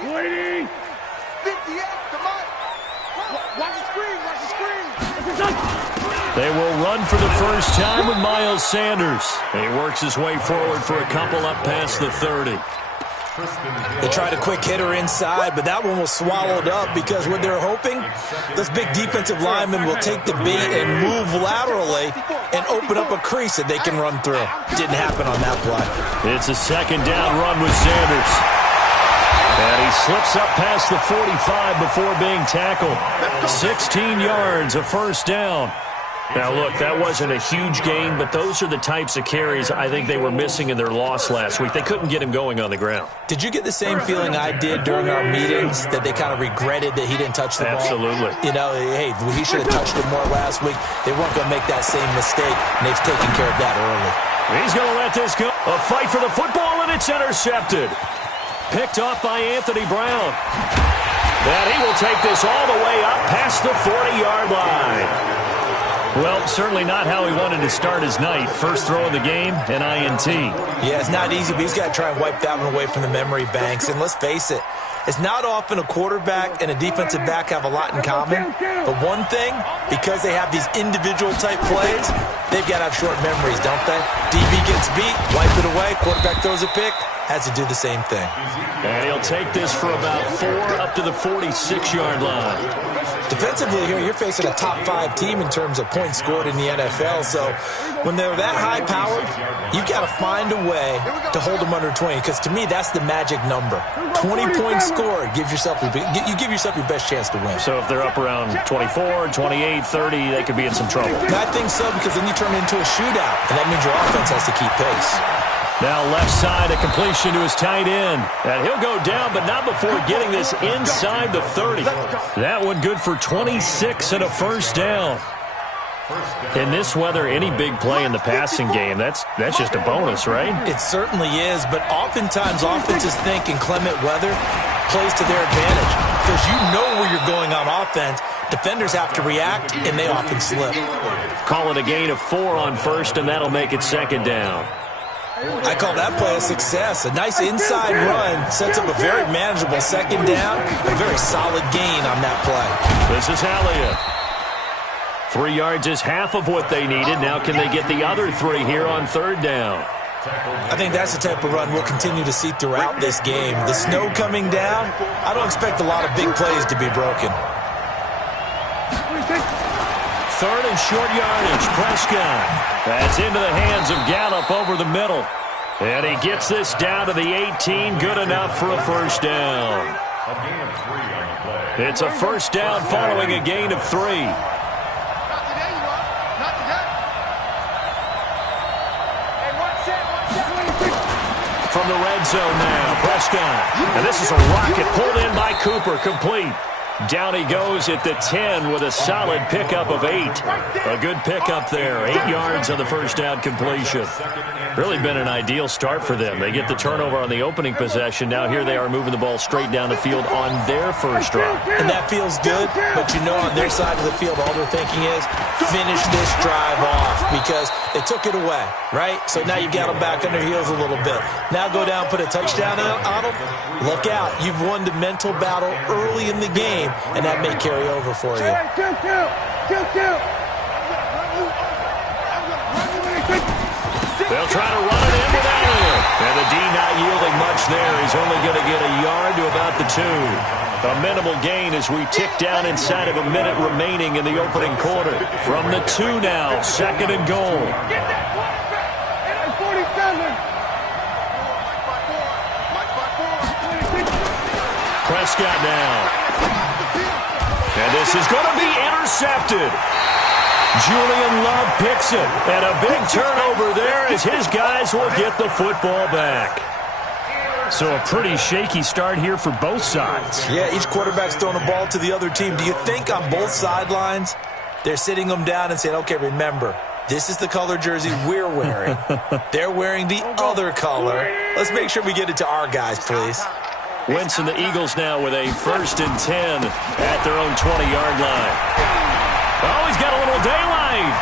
Waiting! 58, come on! Watch the screen, watch the screen! They will run for the first time with Miles Sanders. He works his way forward for a couple up past the 30. They tried a quick hitter inside, but that one was swallowed up because what they're hoping, this big defensive lineman will take the beat and move laterally and open up a crease that they can run through. Didn't happen on that play. It's a second down run with Sanders. And he slips up past the 45 before being tackled. 16 yards, a first down. Now, look, that wasn't a huge gain, but those are the types of carries I think they were missing in their loss last week. They couldn't get him going on the ground. Did you get the same feeling I did during our meetings, that they kind of regretted that he didn't touch the ball? Absolutely. You know, hey, he should have touched it more last week. They weren't going to make that same mistake, and they've taken care of that early. He's going to let this go. A fight for the football, and it's intercepted. Picked off by Anthony Brown. And he will take this all the way up past the 40-yard line. Well, certainly not how he wanted to start his night. First throw of the game, an INT. Yeah, it's not easy, but he's got to try and wipe that one away from the memory banks. And let's face it, it's not often a quarterback and a defensive back have a lot in common. But one thing, because they have these individual type plays, they've got to have short memories, don't they? DB gets beat, wipe it away, quarterback throws a pick, has to do the same thing. And he'll take this for about 4 up to the 46-yard line. Defensively here, you're facing a top 5 team in terms of points scored in the NFL. So when they're that high powered, you got to find a way to hold them under 20. Because to me, that's the magic number. 20 points scored, you give yourself your best chance to win. So if they're up around 24, 28, 30, they could be in some trouble. I think so, because then you turn it into a shootout, and that means your offense has to keep pace. Now left side, a completion to his tight end. And he'll go down, but not before getting this inside the 30. That one good for 26 and a first down. In this weather, any big play in the passing game, that's just a bonus, right? It certainly is, but oftentimes offenses think inclement weather plays to their advantage. Because you know where you're going on offense. Defenders have to react, and they often slip. Call it a gain of 4 on first, and that'll make it second down. I call that play a success. A nice inside run sets up a very manageable second down, a very solid gain on that play. This is Elliott. 3 yards is half of what they needed. Now can they get the other 3 here on third down? I think that's the type of run we'll continue to see throughout this game. The snow coming down, I don't expect a lot of big plays to be broken. Third and short yardage, Prescott. That's into the hands of Gallup over the middle. And he gets this down to the 18, good enough for a first down. A gain of 3 on the play. It's a first down following a gain of 3. Not today, you are. Not today. Hey, watch that. From the red zone now, Prescott. And this is a rocket pulled in by Cooper, complete. Down he goes at the 10 with a solid pickup of 8. A good pickup there. 8 yards on the first down completion. Really been an ideal start for them. They get the turnover on the opening possession. Now here they are moving the ball straight down the field on their first drive. And that feels good, but you know on their side of the field all they're thinking is finish this drive off because they took it away, right? So now you got them back on their heels a little bit. Now go down, put a touchdown on them. Look out. You've won the mental battle early in the game, and that may carry over for you. They'll try to run it in without him. And the D not yielding much there. He's only going to get a yard to about the 2. A minimal gain as we tick down inside of a minute remaining in the opening quarter. From the 2 now, 2nd and goal. Get that quarterback! And 47! Prescott now. And this is going to be intercepted. Julian Love picks it. And a big turnover there as his guys will get the football back. So a pretty shaky start here for both sides. Yeah, each quarterback's throwing a ball to the other team. Do you think on both sidelines they're sitting them down and saying, okay, remember, this is the color jersey we're wearing. They're wearing the other color. Let's make sure we get it to our guys, please. Wentz and the Eagles now with a 1st and 10 at their own 20-yard line. Oh, he's got a little daylight.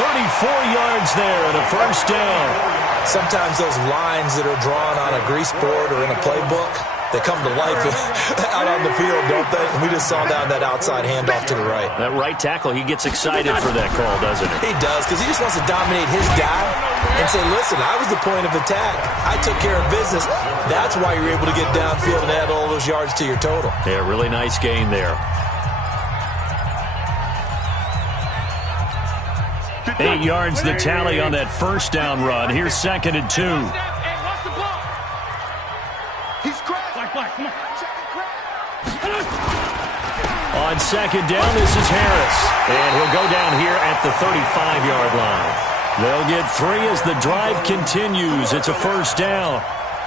34 yards there and a first down. Sometimes those lines that are drawn on a grease board or in a playbook, they come to life out on the field, don't they? And we just saw down that outside handoff to the right. That right tackle, he gets excited for that call, doesn't he? He does, because he just wants to dominate his guy and say, listen, I was the point of attack. I took care of business. That's why you're able to get downfield and add all those yards to your total. Yeah, really nice gain there. 8 yards the tally on that first down run. Here's 2nd and 2. On 2nd down, this is Harris. And he'll go down here at the 35-yard line. They'll get 3 as the drive continues. It's a first down.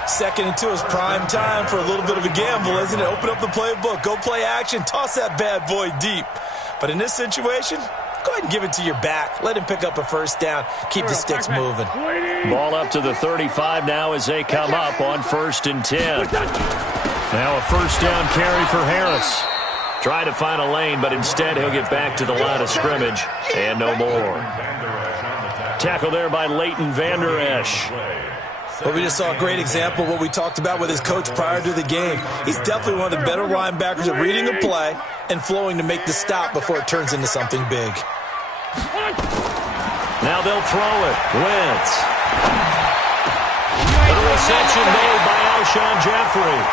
2nd and 2 is prime time for a little bit of a gamble, isn't it? Open up the playbook, go play action, toss that bad boy deep. But in this situation, go ahead and give it to your back. Let him pick up a first down. Keep the sticks moving. Ball up to the 35 now as they come up on 1st and 10. Now a first down carry for Harris. Try to find a lane, but instead he'll get back to the line of scrimmage and no more. Tackle there by Leighton Vander Esch. Well, we just saw a great example of what we talked about with his coach prior to the game. He's definitely one of the better linebackers at reading the play and flowing to make the stop before it turns into something big. Now they'll throw it. Wentz. The reception made by Alshon Jeffrey.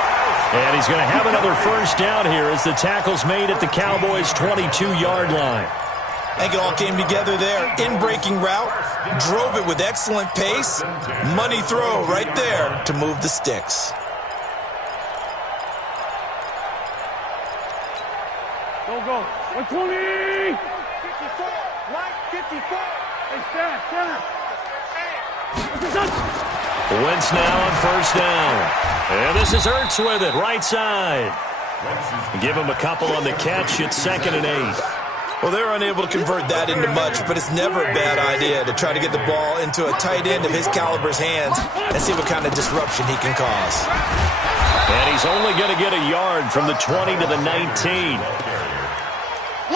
And he's going to have another first down here as the tackle's made at the Cowboys' 22-yard line. I think it all came together there. In-breaking route, drove it with excellent pace. Money throw right there to move the sticks. Go, 120! 54, right, 54. Hey, center. Wentz now on first down. And this is Ertz with it, right side. Give him a couple on the catch. It's 2nd and 8. Well, they're unable to convert that into much, but it's never a bad idea to try to get the ball into a tight end of his caliber's hands and see what kind of disruption he can cause. And he's only going to get a yard from the 20 to the 19.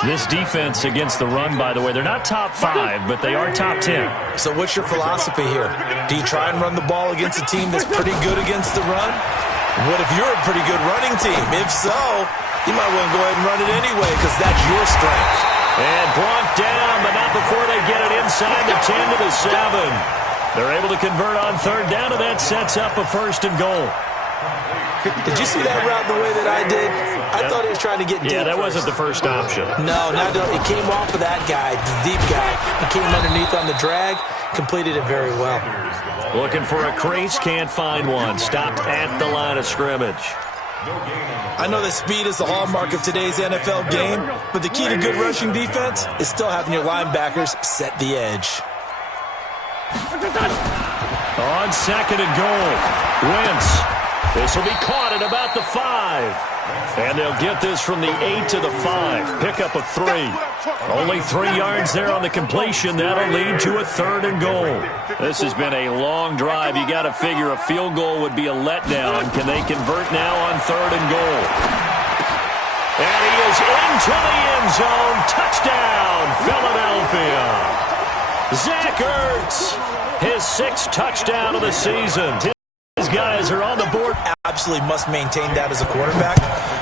This defense against the run, by the way, they're not top 5, but they are top 10. So what's your philosophy here? Do you try and run the ball against a team that's pretty good against the run? What if you're a pretty good running team? If so, you might want to go ahead and run it anyway because that's your strength. And brought down, but not before they get it inside the 10 to the 7. They're able to convert on 3rd down, and that sets up a 1st and goal. Did you see that route the way that I did? I thought he was trying to get deep. Yeah, that first. wasn't the first option. No, it came off of that guy, the deep guy. He came underneath on the drag, completed it very well. Looking for a crease, can't find one. Stopped at the line of scrimmage. I know that speed is the hallmark of today's NFL game, but the key to good rushing defense is still having your linebackers set the edge. On 2nd and goal, Wentz. This will be caught at about the 5. And they'll get this from the 8 to the 5. Pick up a 3. Only 3 yards there on the completion. That'll lead to a 3rd and goal. This has been a long drive. You got to figure a field goal would be a letdown. Can they convert now on 3rd and goal? And he is into the end zone. Touchdown, Philadelphia. Zach Ertz, his 6th touchdown of the season. His guys are on the board. Absolutely must maintain that as a quarterback.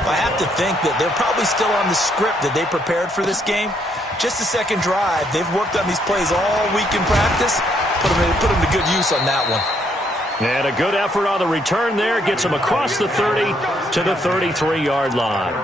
I have to think that they're probably still on the script that they prepared for this game. Just the second drive. They've worked on these plays all week in practice. Put them to good use on that one. And a good effort on the return there. Gets them across the 30 to the 33-yard line.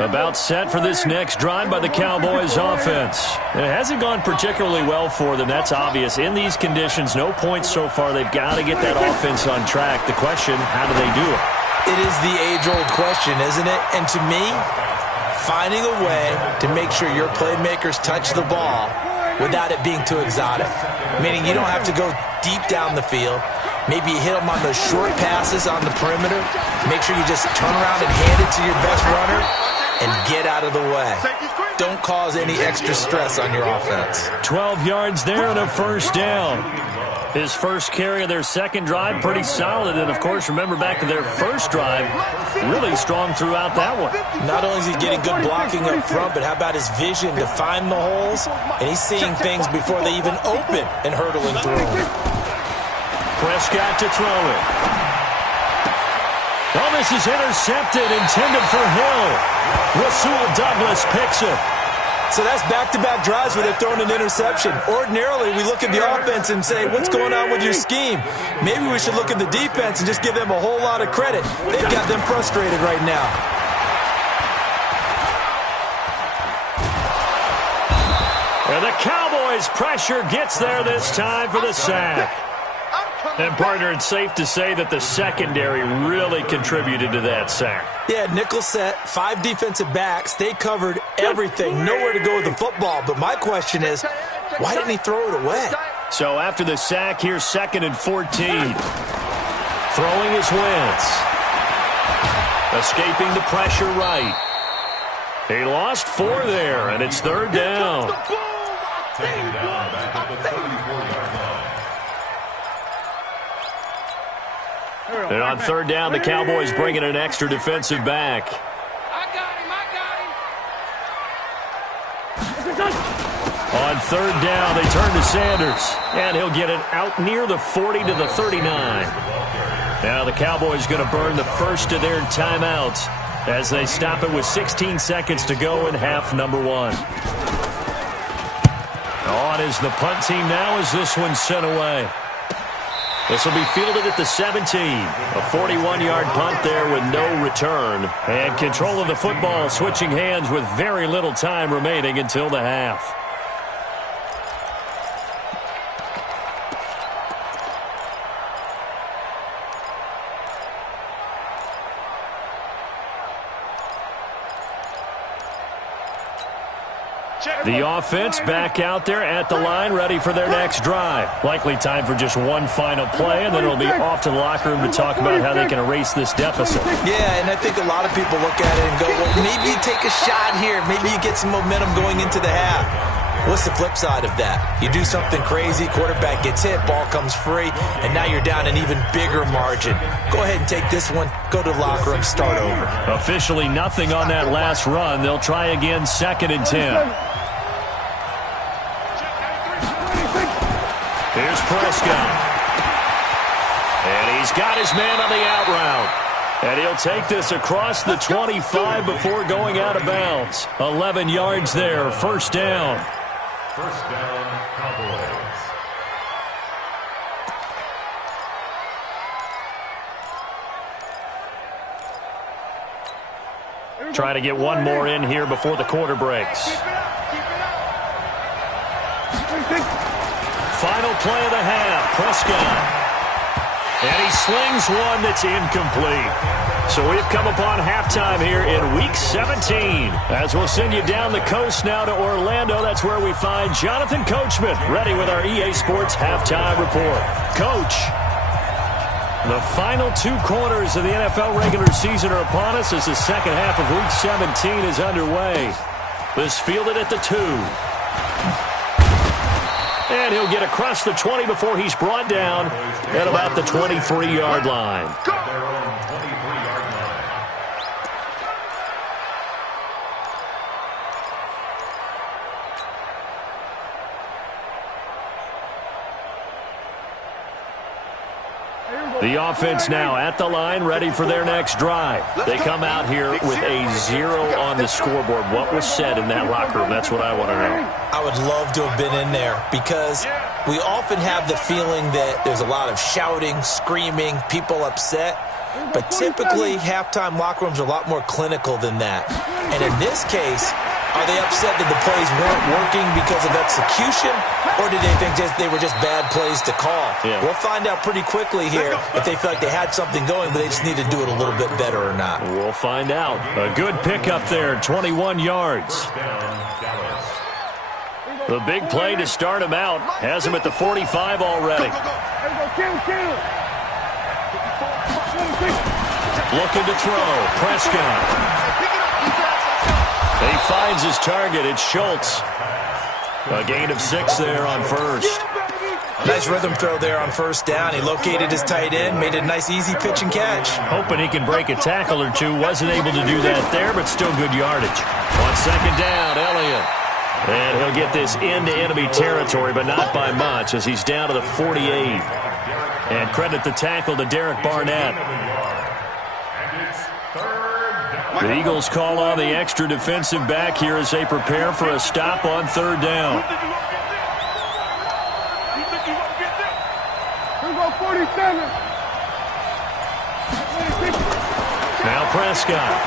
About set for this next drive by the Cowboys offense. It hasn't gone particularly well for them. That's obvious. In these conditions, no points so far. They've got to get that offense on track. The question, how do they do it? It is the age-old question, isn't it? And to me, finding a way to make sure your playmakers touch the ball without it being too exotic. Meaning you don't have to go deep down the field. Maybe you hit them on those short passes on the perimeter. Make sure you just turn around and hand it to your best runner and get out of the way. Don't cause any extra stress on your offense. 12 yards there and a 1st down. His first carry of their second drive, pretty solid. And, of course, remember back to their first drive, really strong throughout that one. Not only is he getting good blocking up front, but how about his vision to find the holes? And he's seeing things before they even open and hurdling through them. Prescott to throw it. Oh, this is intercepted, intended for Hill. Rasul Douglas picks it. So that's back-to-back drives where they're throwing an interception. Ordinarily, we look at the offense and say, what's going on with your scheme? Maybe we should look at the defense and just give them a whole lot of credit. They've got them frustrated right now. And the Cowboys' pressure gets there this time for the sack. And, partner, it's safe to say that the secondary really contributed to that sack. Yeah, nickel set, 5 defensive backs. They covered everything. Nowhere to go with the football. But my question is, why didn't he throw it away? So after the sack, here's 2nd and 14. Throwing is Wentz. Escaping the pressure right. He lost 4 there, and it's 3rd down. Taken down back at the 34-yard line. And on 3rd down, the Cowboys bring in an extra defensive back. I got him. On 3rd down, they turn to Sanders. And he'll get it out near the 40 to the 39. Now the Cowboys going to burn the first of their timeouts as they stop it with 16 seconds to go in half number 1. On is the punt team now as this one's sent away. This will be fielded at the 17. A 41-yard punt there with no return. And control of the football switching hands with very little time remaining until the half. The offense back out there at the line, ready for their next drive. Likely time for just one final play, and then it'll be off to the locker room to talk about how they can erase this deficit. Yeah, and I think a lot of people look at it and go, well, maybe you take a shot here. Maybe you get some momentum going into the half. What's the flip side of that? You do something crazy, quarterback gets hit, ball comes free, and now you're down an even bigger margin. Go ahead and take this one, go to the locker room, start over. Officially nothing on that last run. They'll try again 2nd and 10. Here's Prescott. And he's got his man on the out route. And he'll take this across the 25 before going out of bounds. 11 yards there, 1st down. 1st down, Cowboys. Trying to get one more in here before the quarter breaks. Final play of the half, Prescott. And he slings one that's incomplete. So we've come upon halftime here in Week 17. As we'll send you down the coast now to Orlando, that's where we find Jonathan Coachman, ready with our EA Sports Halftime Report. Coach, the final 2 quarters of the NFL regular season are upon us as the second half of Week 17 is underway. This fielded at the 2. And he'll get across the 20 before he's brought down at about the 23-yard line. The offense now at the line, ready for their next drive. They come out here with a 0 on the scoreboard. What was said in that locker room? That's what I want to know. I would love to have been in there because we often have the feeling that there's a lot of shouting, screaming, people upset. But typically, halftime locker rooms are a lot more clinical than that. And in this case, are they upset that the plays weren't working because of execution, or did they think they were just bad plays to call? Yeah. We'll find out pretty quickly here if they feel like they had something going, but they just need to do it a little bit better or not. We'll find out. A good pickup there, 21 yards. The big play to start him out has him at the 45 already. Looking to throw. Prescott. He finds his target. It's Schultz. A gain of 6 there on first. Nice rhythm throw there on first down. He located his tight end, made it a nice easy pitch and catch. Hoping he can break a tackle or two. Wasn't able to do that there, but still good yardage. On second down, Elliott. And he'll get this into enemy territory, but not by much as he's down to the 48. And credit the tackle to Derek Barnett. The Eagles call on the extra defensive back here as they prepare for a stop on third down. Now Prescott.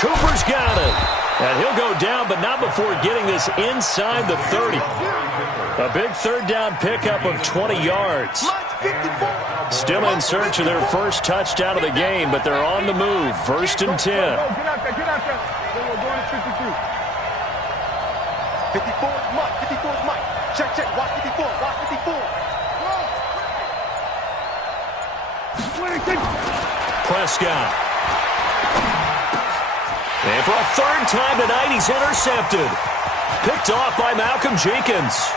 Cooper's got it. And he'll go down, but not before getting this inside the 30. A big third down pickup of 20 yards. Still in search of their first touchdown of the game, but they're on the move. First and 10. Get out there. We're going to 52. 54 is Mike. 54 is Mike. Check. Watch 54. Watch 54. Prescott. And for a third time tonight, he's intercepted. Picked off by Malcolm Jenkins.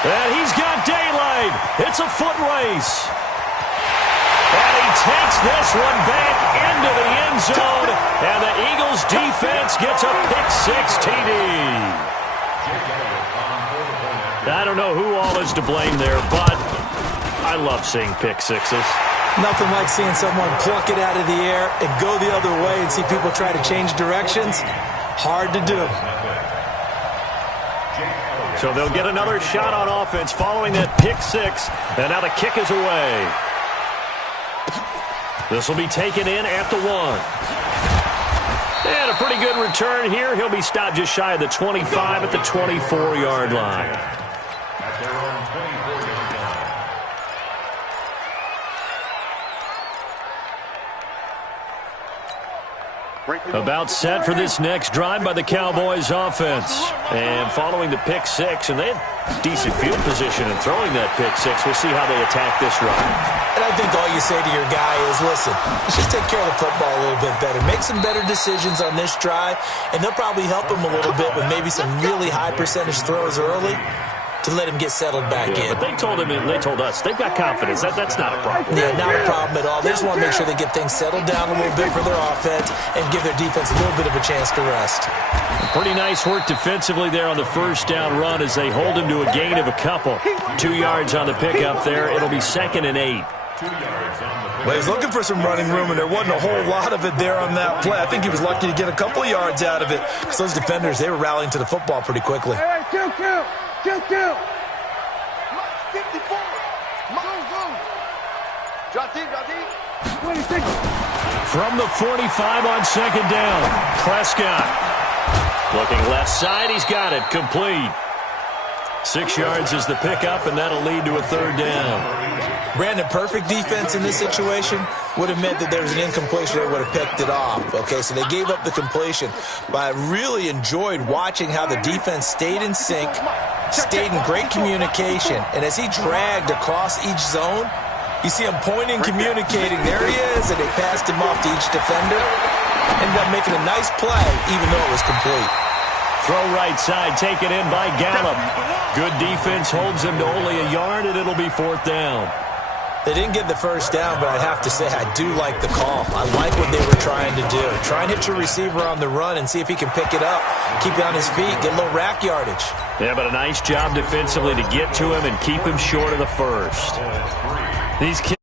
And he's got daylight. It's a foot race. And he takes this one back into the end zone. And the Eagles defense gets a pick-6 TD. I don't know who all is to blame there, but I love seeing pick-6s. Nothing like seeing someone pluck it out of the air and go the other way and see people try to change directions. Hard to do. So they'll get another shot on offense following that pick-6. And now the kick is away. This will be taken in at the 1. And a pretty good return here. He'll be stopped just shy of the 25 at the 24-yard line. About set for this next drive by the Cowboys offense. And following the pick-6, and they had decent field position in throwing that pick-6. We'll see how they attack this drive. And I think all you say to your guy is, listen, let's just take care of the football a little bit better. Make some better decisions on this drive, and they'll probably help him a little bit with maybe some really high percentage throws early to let him get settled back in. But they told us they've got confidence. That's not a problem. Yeah, not a problem at all. They just want to make sure they get things settled down a little bit for their offense and give their defense a little bit of a chance to rest. Pretty nice work defensively there on the first down run as they hold him to a gain of a couple. 2 yards on the pickup there. It'll be 2nd and 8. Well, he was looking for some running room, and there wasn't a whole lot of it there on that play. I think he was lucky to get a couple yards out of it because those defenders, they were rallying to the football pretty quickly. Hey, kill. 54. John D. 26. From the 45 on second down, Prescott. Looking left side, he's got it. Complete. 6 yards is the pickup, and that'll lead to a third down. Brandon, perfect defense in this situation would have meant that there was an incompletion. They would have picked it off. Okay, so they gave up the completion. But I really enjoyed watching how the defense stayed in sync, stayed in great communication. And as he dragged across each zone, you see him pointing, communicating. There he is, and they passed him off to each defender. Ended up making a nice play, even though it was complete. Throw right side, taken in by Gallup. Good defense holds him to only a yard, and it'll be 4th down. They didn't get the first down, but I have to say I do like the call. I like what they were trying to do. Try and hit your receiver on the run and see if he can pick it up, keep it on his feet, get a little rack yardage. Yeah, but a nice job defensively to get to him and keep him short of the first. These kids